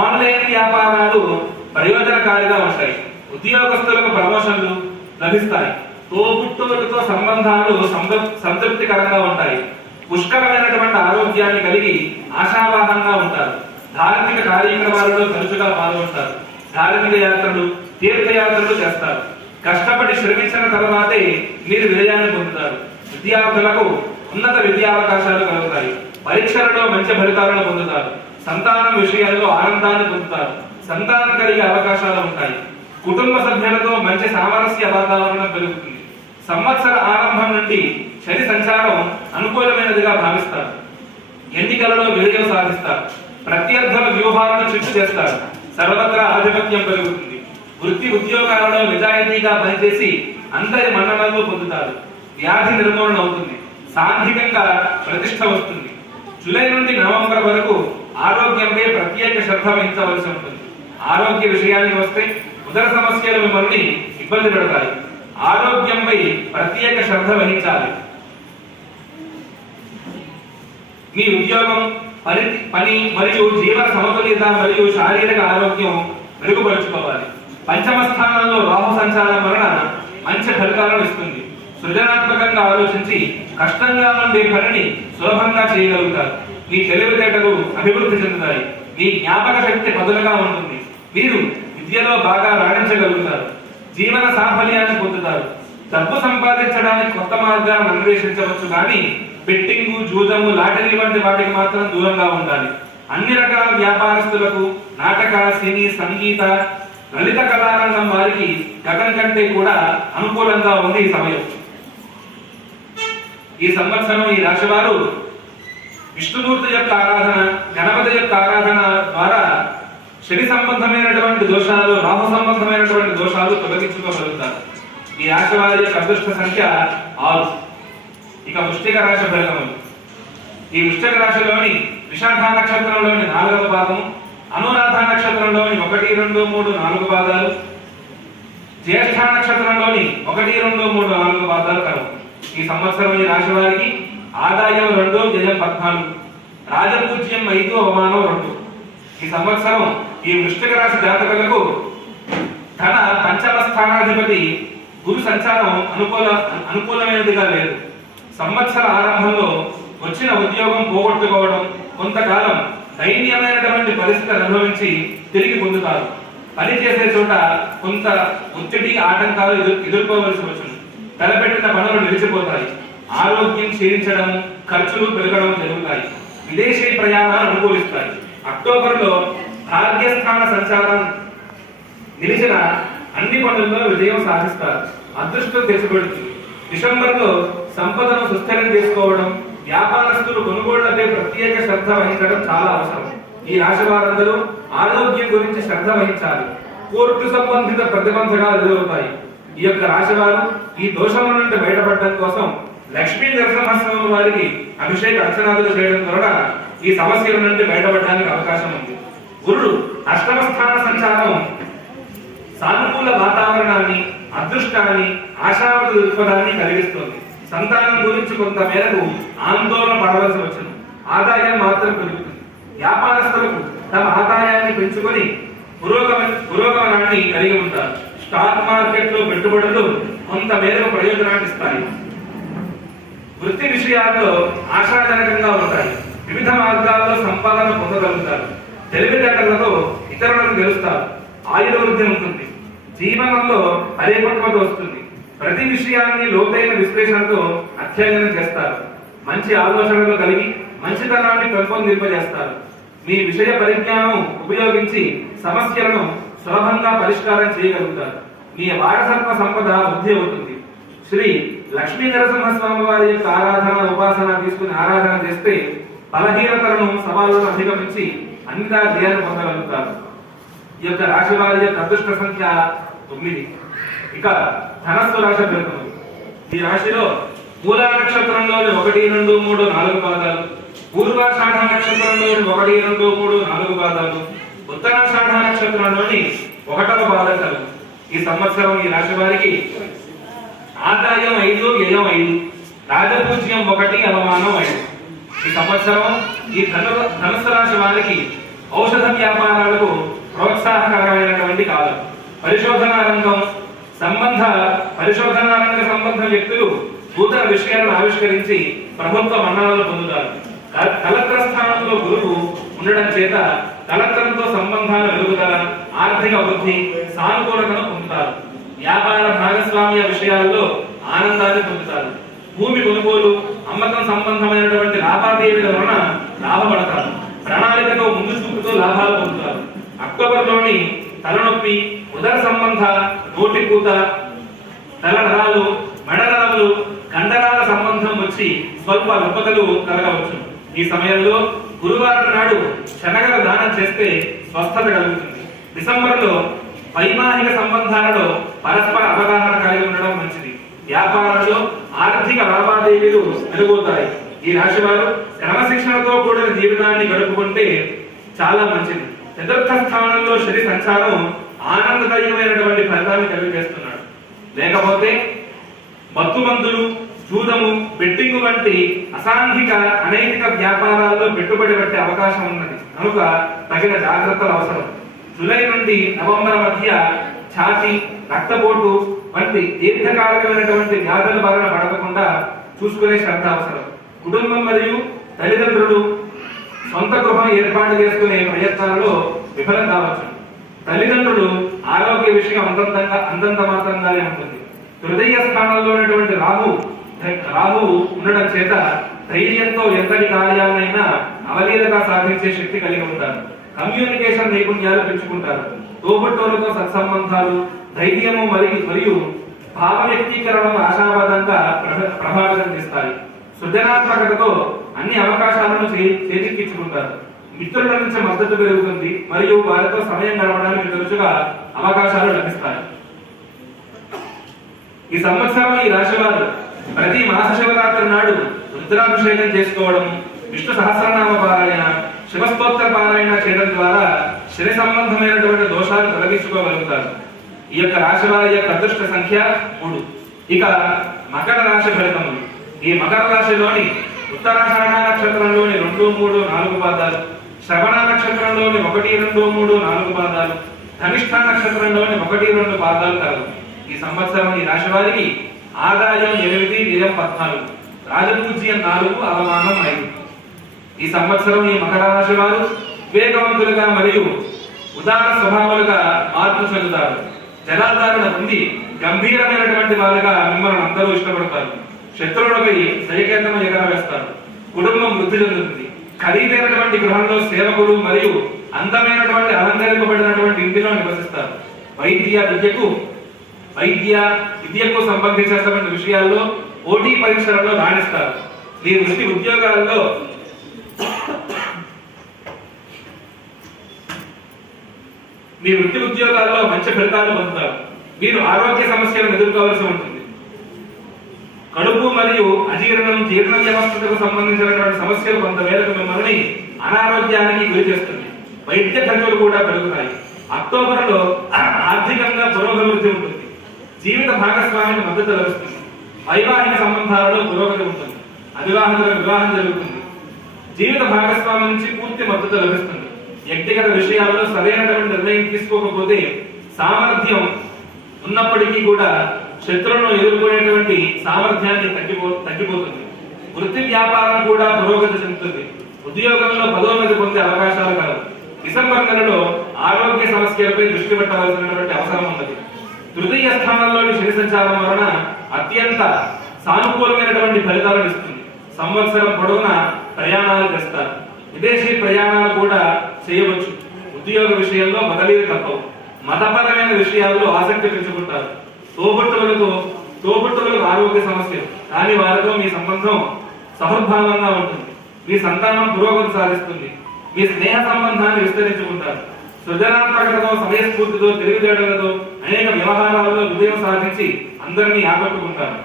ఆన్లైన్ వ్యాపారాలు ప్రయోజనకారిగా ఉంటాయి. ఉద్యోగస్తులకు ప్రమోషన్లు లభిస్తాయి. తోబుట్టువులతో సంబంధాలు సంతృప్తికరంగా ఉంటాయి. పుష్కరమైనటువంటి ఆరోగ్యాన్ని కలిగి ఆశావాహంగా ఉంటారు. ధార్మిక కార్యక్రమాలలో తరచుగా పాల్గొంటారు. ధార్మిక యాత్రలు, తీర్థయాత్రలు చేస్తారు. కష్టపడి శ్రమించిన తర్వాతే మీరు విజయాన్ని పొందుతారు. విద్యార్థులకు ఉన్నత విద్యావకాశాలు కలుగుతాయి. పరీక్షలలో మంచి ఫలితాలను పొందుతారు. సంతానం విషయాల్లో ఆనందాన్ని పొందుతారు. సంతానం కలిగే అవకాశాలు ఉంటాయి. కుటుంబ సభ్యులతో మంచి సామరస్య వాతావరణం పెరుగుతుంది. సంవత్సర ఆరంభం నుండి శని సంచారం అనుకూలమైనదిగా భావిస్తారు. ఎన్నికలలో విజయం సాధిస్తారు. ప్రత్యర్థుల వ్యూహాలను చిట్టు చేస్తారు. సర్వత్రా ఆధిపత్యం పెరుగుతుంది. వృత్తి ఉద్యోగాలలో నిజాయితీగా పనిచేసి అందరి మన్ననలు పొందుతారు. వ్యాధి నిర్మూలన అవుతుంది. సాంఘికంగా ప్రతిష్ట వస్తుంది. జూలై నుండి నవంబర్ వరకు ఆరోగ్యంపై ప్రత్యేక శ్రద్ధ వహించవలసి ఉంటుంది. ఆరోగ్య విషయానికి వస్తే ఉదర సమస్యలు మిమ్మల్ని ఇబ్బంది పెడతాయి. ఆరోగ్యంపై ప్రత్యేక శ్రద్ధ వహించాలి. మీ ఉద్యోగం, పని మరియు జీవన సమతుల్యత మరియు శారీరక ఆరోగ్యం మెరుగుపరుచుకోవాలి. పంచమ స్థానంలో రాహు సంచారం వలన మంచి ఫలితాలను ఇస్తుంది. సృజనాత్మకంగా ఆలోచించి కష్టంగా ఉండే పనిని సులభంగా చేయగలుగుతారు. మీ తెలివితేటలు అభివృద్ధి చెందుతాయి. మీ జ్ఞాపక శక్తి పదులుగా ఉంటుంది. మీరు విద్యలో బాగా రాణించగలుగుతారు. జీవన సాఫల్యాన్ని పొందుతారు. డబ్బు సంపాదించడానికి కొత్త మార్గాలను అన్వేషించవచ్చు, కానీ బెట్టింగు, జూదము, లాటరీ వంటి వాటికి మాత్రం దూరంగా ఉండాలి. అన్ని రకాల వ్యాపారస్తులకు, నాటక, సినీ, సంగీత, లలిత కళారంగం వారికి గతం కంటే కూడా అనుకూలంగా ఉంది ఈ సమయం. ఈ సంవత్సరం ఈ రాశి వారు విష్ణుమూర్తి యొక్క ఆరాధన, గణపతి యొక్క ఆరాధన ద్వారా శని సంబంధమైనటువంటి దోషాలు, రాహు సంబంధమైనటువంటి దోషాలు తొలగించుకోగలుగుతారు. ఈ రాశి వారి యొక్క అదృష్ట సంఖ్య 6. ఇక వృశ్చిక రాశి ఫలితములు. ఈ వృశ్చిక రాశిలోని విశాఖ నక్షత్రంలోని 4వ పాదము, అనురాధ నక్షత్రంలోని 1, 2, 3, 4 పాదాలు, జ్యేష్ఠ నక్షత్రంలోని 1, 2, 3, 4 పాదాలు కలవు. ఈ సంవత్సరం ఈ రాశి వారికి ఆదాయం 2, వ్యయం 14, రాజపూజ్యం 5, అవమానం 2. ఈ సంవత్సరం ఈ వృశ్చిక రాశి జాతకులకు తన పంచమ స్థానాధిపతి గురు సంచారం అనుకూలమైనదిగా లేదు. సంవత్సర ఆరంభంలో వచ్చిన ఉద్యోగం పోగొట్టుకోవడం, కొంతకాలం దైన్యమైనటువంటి పరిస్థితులు అనుభవించి తిరిగి పొందుతారు. పని చేసే చోట కొంత ఒత్తిడి, ఆటంకాలు ఎదుర్కోవలసి వచ్చును. తలపెట్టిన పనులు నిలిచిపోతాయి. ఆరోగ్యం క్షీణించడం, ఖర్చులు పెరగడం జరుగుతాయి. విదేశీ ప్రయాణాలు అనుకూలిస్తాయి. అక్టోబర్లో భాగ్యస్థాన సంచారం నిలిచిన అన్ని పనుల్లో విజయం సాధిస్తారు. అదృష్టం తెచ్చిపెడుతుంది. డిసెంబర్లో సంపదను సుస్థిరం చేసుకోవడం, వ్యాపారస్తులు కొనుగోళ్లపై ప్రత్యేక శ్రద్ధ వహించడం చాలా అవసరం. ఈ రాశి వారందరూ ఆరోగ్యం గురించి శ్రద్ధ వహించాలి. కోర్టు సంబంధిత ప్రతిబంధకాలు ఎదురవుతాయి. ఈ యొక్క రాశి వారు ఈ దోషముల నుండి బయటపడడం కోసం లక్ష్మీ నరసింహస్వామి వారికి అభిషేక అర్చనాదులు చేయడం ద్వారా ఈ సమస్యల నుండి బయటపడడానికి అవకాశం ఉంది. గురుడు అష్టమ స్థాన సంచారం సానుకూల వాతావరణాన్ని, అదృష్టాన్ని, ఆశావాద దృక్పథాన్ని కలిగిస్తుంది. సంతానం గురించి కొంత మేరకు ఆందోళన పడవలసి వచ్చును. ఆదాయం మాత్రం పెరుగుతుంది. వ్యాపారస్తులకు తమ ఆదాయాన్ని పెంచుకొని పురోగమనాన్ని కలిగి ఉంటారు. స్టాక్ మార్కెట్ లో పెట్టుబడులు కొంత మేరకు ప్రయోజనాన్ని ఇస్తాయి. వృత్తి విషయాల్లో ఆశాజనకంగా ఉంటాయి. వివిధ మార్గాల్లో సంపాదన పొందగలుగుతారు. తెలివితేటలతో ఇతరులను గెలుస్తారు. ఆయుర్వృద్ధి ఉంటుంది. జీవనంలో పరిపక్వత వస్తుంది. ప్రతి విషయాన్ని లోతైన విశ్లేషణతో అధ్యయనం చేస్తారు. మంచి ఆలోచనలు కలిగి మంచితనాన్ని పెంపొందింపజేస్తారు. మీ విషయ పరిజ్ఞానం ఉపయోగించి సమస్యలను సులభంగా పరిష్కారం చేయగలుగుతారు. మీ వారసత్వ సంపద వృద్ధి అవుతుంది. శ్రీ లక్ష్మీ నరసింహస్వామి వారి యొక్క ఆరాధన, ఉపాసన తీసుకుని ఆరాధన చేస్తే బలహీనతలను, సవాళ్లను అధిగమించి అన్నిదా జయాన్ని పొందగలుగుతారు. ఈ యొక్క రాశి వారి యొక్క అదృష్ట సంఖ్య 9. ఇక ధనస్సు రాశి ఫలితములు. ఈ రాశిలో మూలా నక్షత్రంలోని 1, 2, 3, 4 పాదాలు, పూర్వాషాఢ నక్షత్రంలోని 1, 2, 3, 4 పాదాలు, ఉత్తరాషాఢ నక్షత్రంలోని 1వ పాదం కలవు. ఈ సంవత్సరం ఈ రాశి వారికి ఆదాయం 5, వ్యయం 5, రాజపూజ్యం 1, అవమానం 5. ఈ సంవత్సరం ఈ ధనుస్సు రాశి వారికి ఔషధ వ్యాపారాలకు ప్రోత్సాహకరమైనటువంటి కాలం. పరిశోధనా రంగ సంబంధ వ్యక్తులు నూతన విషయాలను ఆవిష్కరించి ప్రభుత్వ మన్ననలు పొందుతారు. కలెక్టర్ స్థానంలో గురువు ఉండడం చేత కలెక్టర్తో సంబంధాల పెరుగుదల, ఆర్థిక వృద్ధి, సానుకూలతను పొందుతారు. వ్యాపార భాగస్వామ్య విషయాల్లో ఆనందాన్ని పొందుతారు. భూమి కొనుగోలు, అమ్మకం సంబంధమైనటువంటి లావాదేవీల వలన లాభపడతారు. ప్రణాళికతో ముందు చూపుతో లాభాలు పొందుతారు. అక్టోబర్లోని తలనొప్పి, ఉదర సంబంధ నోటిపూత, తలనరాలు, మెడనరములు, కండరాల సంబంధం వచ్చి స్వల్ప రుపతలు కలగవచ్చు. ఈ సమయంలో గురువారం నాడు శనగల దానం చేస్తే స్వస్థత కలుగుతుంది. డిసెంబర్లో వైవాహిక సంబంధాలలో పరస్పర అవగాహన కలిగి ఉండడం మంచిది. వ్యాపారంలో ఆర్థిక లావాదేవీలు మెరుగవుతాయి. ఈ రాశి వారు క్రమశిక్షణతో కూడిన జీవితాన్ని గడుపుకుంటే చాలా మంచిది. చతుర్థ స్థానంలో శని సంచారం ఆనందదాయకమైనటువంటి ఫలితాన్ని కలిగజేస్తున్నాడు. లేకపోతే మత్తుమందులు, జూదము, బెట్టింగ్ వంటి అసాంఘిక అనైతిక వ్యాపారాల్లో పెట్టుబడి పెట్టే అవకాశం ఉన్నది కనుక తగిన జాగ్రత్తలు అవసరం. జూలై నుండి నవంబర్ మధ్య ఛాతీ, రక్తపోటు వంటి దీర్ఘకాలికమైనటువంటి వ్యాధుల బారిన పడకుండా చూసుకునే శ్రద్ధ అవసరం. కుటుంబం మరియు తల్లిదండ్రులు సొంత గృహం ఏర్పాటు చేసుకునే ప్రయత్నాలలో విఫలం కావచ్చు. తల్లిదండ్రులు ఆరోగ్య విషయం అంతంత మాత్రంగానే ఉంటుంది. తృతీయ స్థానంలో ఉన్నటువంటి రాహు ఉండడం చేత ధైర్యంతో ఎంతటి కార్యాలైనా అవలీలగా సాధించే శక్తి కలిగి ఉంటారు. కమ్యూనికేషన్ నైపుణ్యాలు పెంచుకుంటారు. తోబుట్టువులతో సత్సంబంధాలు, ధైర్యము మరియు భావ వ్యక్తీకరణను ఆశావాదంగా ప్రభావితం చేస్తాయి. సృజనాత్మకతతో అన్ని అవకాశాలను చేజిక్కించుకుంటారు. మిత్రుల నుంచి మద్దతు పెరుగుతుంది మరియు వారితో సమయం గడపడానికి తరచుగా అవకాశాలు లభిస్తాయి. ఈ సంవత్సరం ఈ రాశి వారు ప్రతి మాస శివరాత్రి నాడు రుద్రాభిషేకం చేసుకోవడం, విష్ణు సహస్రనామ పారాయణ, శివస్తోత్ర పారాయణ చేయడం ద్వారా శని సంబంధమైనటువంటి దోషాలు తొలగించుకోగలుగుతారు. ఈ యొక్క రాశి వారి యొక్క అదృష్ట సంఖ్య 3. ఇక మకర రాశి ఫలితములు. ఈ మకర రాశిలోని ఉత్తరాషాఢ నక్షత్రంలోని 2, 3, 4 పాదాలు, శ్రవణ నక్షత్రంలోని 1, 2, 3, 4 పాదాలు, ధనిష్ఠ నక్షత్రంలోని 1, 2 పాదాలు కలవు. ఈ సంవత్సరం ఈ రాశి వారికి ఆదాయం 8, వ్యయం 14, రాజపూజ్యం 4, అవమానం 5. ఈ సంవత్సరం ఈ మకర రాశి వారు వివేకవంతులుగా మరియు ఉదార స్వభావాలుగా మార్పు చెందుతారు. జనాధారణ పొంది గంభీరమైనటువంటి వారుగా మిమ్మల్ని అందరూ ఇష్టపడతారు. శత్రువులపై సైకేతం ఎగరవేస్తారు. కుటుంబం వృద్ధి చెందుతుంది. ఖరీదైనటువంటి గృహంలో సేవకులు మరియు అందమైనటువంటి అలంకరింపబడినటువంటి ఇంటిలో నివసిస్తారు. వైద్య విద్యకు సంబంధించినటువంటి విషయాల్లో పోటీ పరీక్షలలో రాణిస్తారు. మీ వృత్తి ఉద్యోగాల్లో మంచి ఫలితాలు పొందుతారు. మీరు ఆరోగ్య సమస్యలను ఎదుర్కోవాల్సి ఉంటుంది. కడుపు మరియు అజీర్ణం, జీర్ణ వ్యవస్థకు సంబంధించినటువంటి సమస్యలు కొంతమేరకు మిమ్మల్ని అనారోగ్యానికి గురి చేస్తుంది. వైద్య ఖర్చులు కూడా పెరుగుతాయి. అక్టోబర్లో ఆర్థికంగా పురోగతి ఉంటుంది. జీవిత భాగస్వామికి మద్దతు లభిస్తుంది. వైవాహిక సంబంధాలలో పురోగతి ఉంటుంది. అవివాహితులకు వివాహం జరుగుతుంది. జీవిత భాగస్వామి నుంచి పూర్తి మద్దతు లభిస్తుంది. వ్యక్తిగత విషయాల్లో సరైనటువంటి నిర్ణయం తీసుకోకపోతే సామర్థ్యం ఉన్నప్పటికీ కూడా శత్రువులను ఎదుర్కొనేటువంటి సామర్థ్యాన్ని తగ్గిపోతుంది. వృత్తి వ్యాపారం కూడా పురోగతి చెందుతుంది. ఉద్యోగంలో పదోన్నతి పొందే అవకాశాలు కలవు. డిసెంబర్ నెలలో ఆరోగ్య సమస్యలపై దృష్టి పెట్టవలసినటువంటి అవసరం ఉన్నది. తృతీయ స్థానంలోని శని సంచారం వలన అత్యంత సానుకూలమైనటువంటి ఫలితాలను ఇస్తుంది. సంవత్సరం పొడవునా ప్రయాణాలు చేస్తారు. విదేశీ ప్రయాణాలు కూడా చేయవచ్చు. ఉద్యోగ విషయంలో బదిలీలు తప్పవు. మతపరమైన విషయాల్లో ఆసక్తి పెంచుకుంటారు. తోబుట్టువులకు ఆరోగ్య సమస్యలు, కానీ వారితో మీ సంబంధం సహృద్భావంగా ఉంటుంది. మీ సంతానం పురోగతి సాధిస్తుంది. మీ స్నేహ సంబంధాన్ని విస్తరించుకుంటారు. సృజనాత్మకతతో, సమయస్ఫూర్తితో, తెలివితేటలతో అనేక వ్యవహారాలలో విజయం సాధించి అందరినీ ఆకట్టుకుంటారు.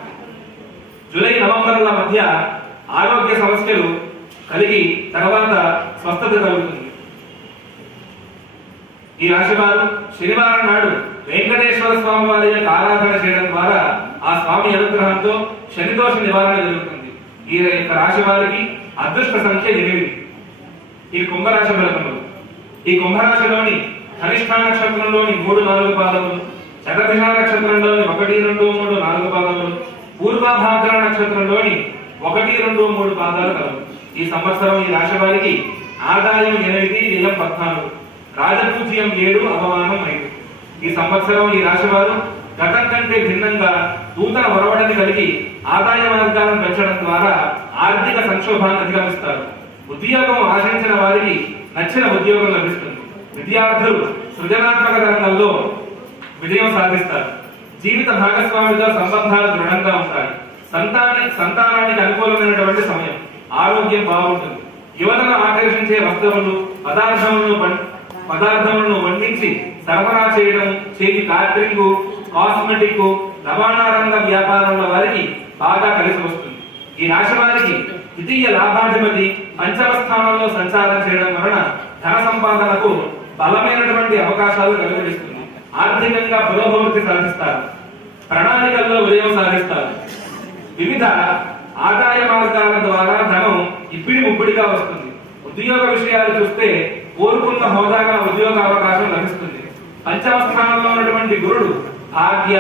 జూలై, నవంబర్ల మధ్య ఆరోగ్య సమస్యలు కలిగి తర్వాత స్వస్థత కలుగుతుంది. ఈ రాశి వారు శనివారం నాడు వెంకటేశ్వర స్వామి వారి యొక్క ఆరాధన చేయడం ద్వారా ఆ స్వామి అనుగ్రహంతో శనిదోష నివారణ జరుగుతుంది. ఈ యొక్క రాశి వారికి అదృష్ట సంఖ్య 8. ఈ కుంభరాశి ఫలితములు. ఈ కుంభరాశిలోని ధనిష్ఠ నక్షత్రంలోని 3, 4 పాదములు, శతభిష నక్షత్రంలోని 1, 2, 3, 4 పాదములు, పూర్వభాద్ర నక్షత్రంలోని 1, 2, 3 పాదాలు కలవు. ఈ సంవత్సరం ఈ రాశి వారికి ఆదాయం 8, వ్యయం 14, రాజపూజ్యం 7, అవమానం 5. ఈ సంవత్సరం ఈ రాశి వారు గతం కంటే భిన్నంగా నూతన ఒరవడిని కలిగి ఆదాయ మార్గాలను పెంచడం ద్వారా ఆర్థిక సంక్షోభాన్ని అధిగమిస్తారు. ఉద్యోగం ఆశించిన వారికి నచ్చిన ఉద్యోగం లభిస్తుంది. విద్యార్థులు సృజనాత్మక రంగంలో విజయం సాధిస్తారు. జీవిత భాగస్వామితో సంబంధాలు దృఢంగా ఉంటాయి. సంతానానికి అనుకూలమైనటువంటి సమయం. ఆరోగ్యం బాగుంటుంది. యువతను ఆకర్షించే వస్తువులు, పదార్థములను వండించి సరఫరా చేయడం, చేతి క్యాటరింగ్, కాస్మెటిక్, రవాణా రంగ వ్యాపారంలో వారికి బాగా కలిసి వస్తుంది. ఈ రాశి వారికి ద్వితీయ లాభాధిపతి పంచమ స్థానంలో సంచారం చేయడం వలన ధన సంపాదనకు బలమైనటువంటి అవకాశాలు కలిగిస్తుంది. ఆర్థికంగా పురోభివృద్ధి సాధిస్తారు. ప్రణాళికల్లో విజయం సాధిస్తారు. వివిధ ఆదాయ మార్గాల ద్వారా ధనం ఇబ్బడి ముబ్బడిగా వస్తుంది. ఉద్యోగ విషయాలు చూస్తే కోరుకున్న హోదాగా ఉద్యోగ అవకాశం లభిస్తుంది. పంచమ స్థానంలో ఉన్నటువంటి గురుడు భాగ్య,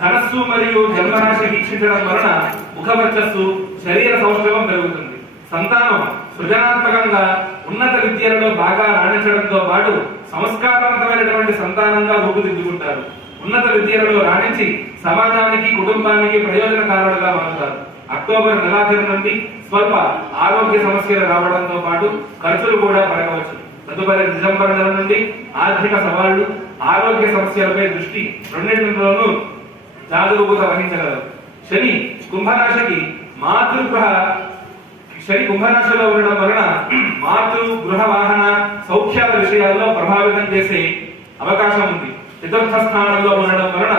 ధనస్సు మరియు జన్మరాశి వీక్షించడం వలన ముఖవర్చస్సు, శరీర సౌష్ఠవం పెరుగుతుంది. సంతానం సృజనాత్మకంగా ఉన్నత విద్యలలో బాగా రాణించడంతో పాటు సంస్కారవంతమైనటువంటి సంతానంగా రూపుదిద్దుకుంటారు. ఉన్నత విద్యలలో రాణించి సమాజానికి, కుటుంబానికి ప్రయోజనకారులుగా మారుతారు. అక్టోబర్ నెలాఖరు నుండి స్వల్ప ఆరోగ్య సమస్యలు రావడంతో పాటు ఖర్చులు కూడా పెరగవచ్చు. తదుపరి డిసెంబర్ నెల నుండి ఆర్థిక సవాళ్లు, ఆరోగ్య సమస్యలపై దృష్టి రెండింటిలోనూ జాగరూకత వహించగలరు. శని కుంభరాశికి మాతృగృహ శని కుంభరాశిలో ఉండడం వలన మాతృ గృహ వాహన సౌఖ్యాల విషయాల్లో ప్రభావితం చేసే అవకాశం ఉంది. చతుర్థ స్థానంలో ఉండడం వలన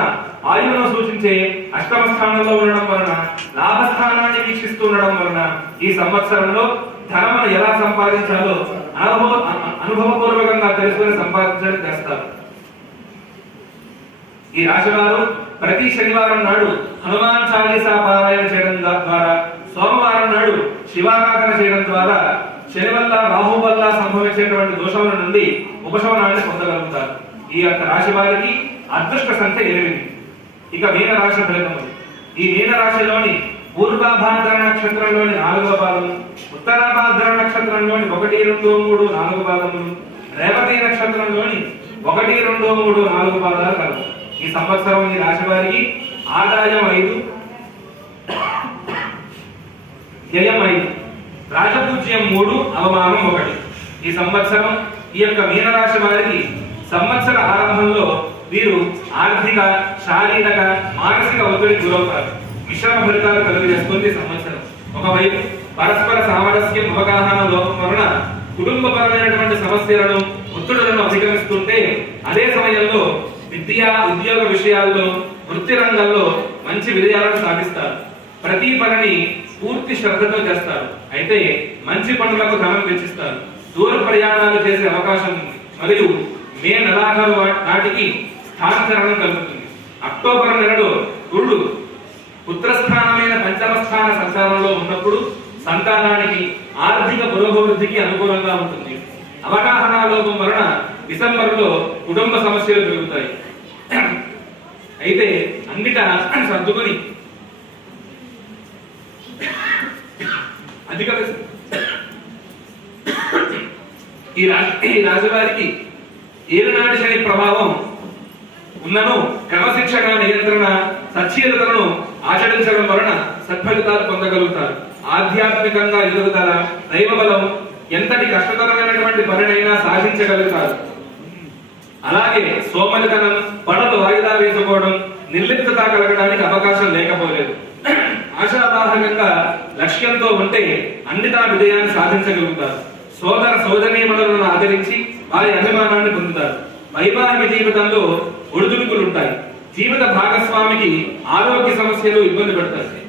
ఆయువును సూచించే అష్టమ స్థానంలో ఉండడం వలన లాభస్థానాన్ని వీక్షిస్తూ ఉండడం వలన ఈ సంవత్సరంలో ధనమును ఎలా సంపాదించాలో అనుభవపూర్వకంగా తెలుసుకుని సంపాదించడం చేస్తారు. ఈ రాశి వారు ప్రతి శనివారం నాడు హనుమాన్ చాలీసా పారాయణ చేయడం ద్వారా, సోమవారం నాడు శివారాధన చేయడం ద్వారా శని వల్ల రాహు వల్ల సంభవించేటువంటి దోషముల నుండి ఉపశమనాన్ని పొందగలుగుతారు. ఈ యొక్క రాశి వారికి అదృష్ట సంఖ్య 8. ఇక మీన రాశి ఫలితములు. ఈ మీన రాశిలోని పూర్వభాద్ర నక్షత్రంలోని 4వ పాదము, ఉత్తరాభాద్ర నక్షత్రంలోని 1, 2, 3, 4 పాదములు, రేవతి నక్షత్రంలోని 1, 2, 3, 4 పాదాలు కలవు. ఈ సంవత్సరం ఈ రాశి వారికి ఆదాయం 5, వ్యయం 5, రాజపూజ్యం 3, అవమానం 1. ఈ సంవత్సరం ఈ యొక్క మీనరాశి వారికి సంవత్సర ఆరంభంలో వీరు ఆర్థిక, శారీరక, మానసిక ఒత్తిడికి గురవుతారు. మిశ్రమ ఫలితాలు కలుగజేస్తుంది సంవత్సరం. ఒకవైపు పరస్పర సామరస్యం, అవగాహన లోపం వలన కుటుంబపరమైనటువంటి సమస్యలను, ఒత్తిడులను అధిగమిస్తుంటే, అదే సమయంలో విద్యా, ఉద్యోగ విషయాల్లో, వృత్తి రంగంలో మంచి విజయాలను సాధిస్తారు. ప్రతి పనిని పూర్తి శ్రద్ధతో చేస్తారు. అయితే మంచి పనులకు ధనం వెచ్చిస్తారు. దూర ప్రయాణాలు చేసే అవకాశం ఉంది. మరియు మే నెలాఖరు నాటికి స్థానచలనం కలుగుతుంది. అక్టోబర్ నెలలో గురుడు పుత్రస్థానమైన పంచమ స్థాన సంచారంలో ఉన్నప్పుడు సంతానానికి, ఆర్థిక పురోభివృద్ధికి అనుకూలంగా ఉంటుంది. అవగాహన లోపం వలన డిసెంబర్లో కుటుంబ సమస్యలు పెరుగుతాయి. అయితే అన్నిట సర్దుకొని ఈ రాశి వారికి ఏలునాటి శని ప్రభావం ఉన్నను క్రమశిక్షణ, నియంత్రణ, సచ్ఛీలతను ఆచరించడం వలన సత్ఫలితాలు పొందగలుగుతారు. ఆధ్యాత్మికంగా ఎదుగుదల, దైవబలం, ఎంతటి కష్టతరమైనటువంటి పనినైనా సాధించగలుగుతారు. అలాగే సోమరితనం, పనులు వాయిదా వేసుకోవడం, నిర్లిప్తత కలగడానికి అవకాశం లేకపోలేదు. ఆశావాహకంగా లక్ష్యంతో ఉంటే అన్నిటా విజయాన్ని సాధించగలుగుతారు. సోదర సోదరీమణులను ఆదరించి వారి అభిమానాన్ని పొందుతారు. వైవాహిక జీవితంలో ఒడిదుడుకులుంటాయి. జీవిత భాగస్వామికి ఆరోగ్య సమస్యలు ఇబ్బంది పెడతాయి.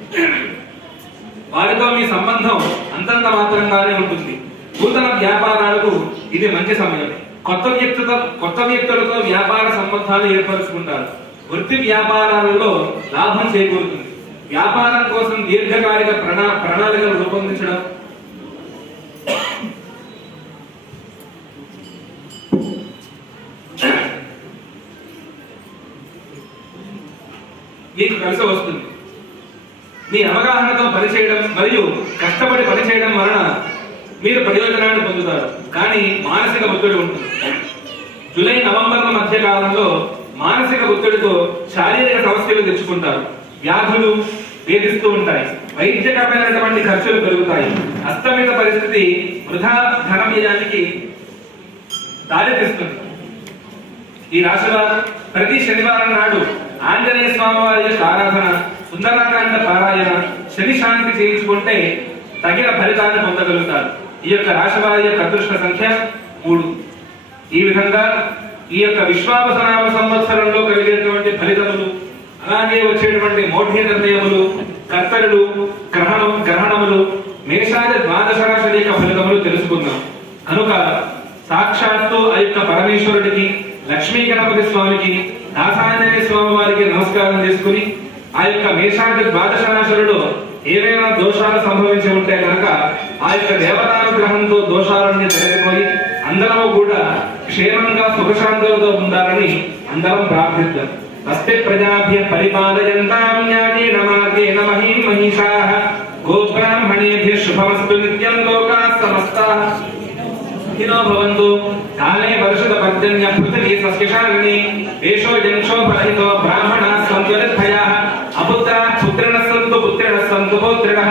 వారితో మీ సంబంధం అంతంత మాత్రంగానే ఉంటుంది. నూతన వ్యాపారాలకు ఇది మంచి సమయం. కొత్త వ్యక్తులతో వ్యాపార సంబంధాలు ఏర్పరచుకుంటారు. వృత్తి వ్యాపారాలలో లాభం చేకూరుతుంది. వ్యాపారం కోసం దీర్ఘకాలిక ప్రణాళికలు రూపొందించడం, మీకు కలిసి వస్తుంది. మీ అవగాహనతో పనిచేయడం మరియు కష్టపడి పనిచేయడం వలన మీరు ప్రయోజనాన్ని పొందుతారు. కానీ మానసిక ఒత్తిడి ఉంటుంది. జూలై, నవంబర్ల మధ్య కాలంలో మానసిక ఒత్తిడితో శారీరక సమస్యలు తెచ్చుకుంటారు. వ్యాధులు వేధిస్తూ ఉంటాయి. వైద్యకరమైనటువంటి ఖర్చులు పెరుగుతాయి. అస్తమిత పరిస్థితి వృధా ధన వ్యయానికి దారితీస్తుంది. ఈ రాశివారు ప్రతి శనివారం నాడు ఆంజనేయ స్వామి వారి యొక్క ఆరాధన, సుందరకాండ పారాయణ, శని శాంతి చేయించుకుంటే తగిన ఫలితాన్ని పొందగలుగుతారు. ఈ యొక్క రాశి వారి యొక్క అదృష్ట సంఖ్య 3. ఈ విధంగా ఈ యొక్క విశ్వావసనామ సంవత్సరంలో కలిగేటువంటి ఫలితములు, అలాగే వచ్చేటువంటి మౌఢ్య నిర్ణయములు, కర్తరులు, గ్రహణములు, మేషాది ద్వాదశ రాశి యొక్క ఫలితములు తెలుసుకుందాం. కనుక సాక్షాత్తు ఆ యొక్క పరమేశ్వరుడికి, లక్ష్మీ గణపతి స్వామికి, దాసాంజనేయ స్వామి వారికి నమస్కారం చేసుకుని ఆ యొక్క మేషాది ద్వాదశ రాశులలో ఏవైనా దోషాలు సంభవించి ఉంటే కనుక ఆ యొక్క దేవతానుగ్రహంతో దోషాలన్నీ తొలగిపోయి అందరూ కూడా క్షేమంగా సుఖశాంతులతో ఉండాలని అందరం ప్రార్థిద్దాం. అస్తే ప్రజాభ్య పరిపాలయంతాం న్యాయేన మార్గేణ మహీషాః గోబ్రాహ్మణేభ్యః శుభమస్తు నిత్యం లోకాః సమస్తాః సుఖినో భవంతు. కాలే వర్షద పర్జన్య పృథివీ సస్యశాలినీ దేశో జంక్షోభరహితో బ్రాహ్మణాః సంతు నిర్భయాః అపుత్రాః పుత్రిణః సంతు పుత్రిణః సంతు పౌత్రిణః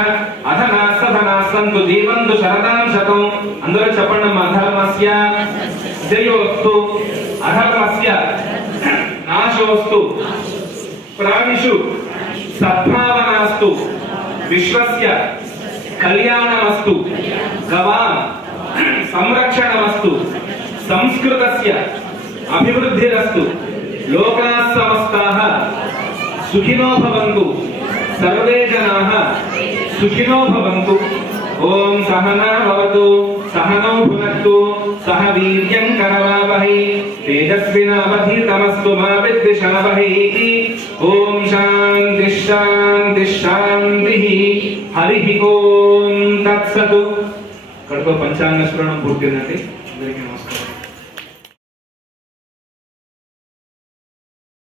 అధనాః సధనాః సంతు జీవంతు శరదాం శతం. అందరూ చెప్పండి. అధర్మస్య జయోస్తు, అధర్మస్య నాశోస్తు, ప్రాణిషు సద్భావనాస్తు, విశ్వస్య కళ్యాణమస్తు గవాం సంరక్షణమస్తు సంస్కృతస్య అభివృద్ధిరస్తు లోకాః సమస్తాః సుఖినో భవంతు సర్వే జనాః సుఖినో భవంతు. ఓం సహనా భవతు సహనౌ భునక్తు సహ వీర్యం కరవావహై తేజస్వినావధీతమస్తు మా విద్విషావహై. ఓం శాంతి శాంతి శాంతి. హరి ఓం తత్సతు. కడుపు పంచాంగ స్మరణం పూర్తిందండి. అందరికీ నమస్కారం.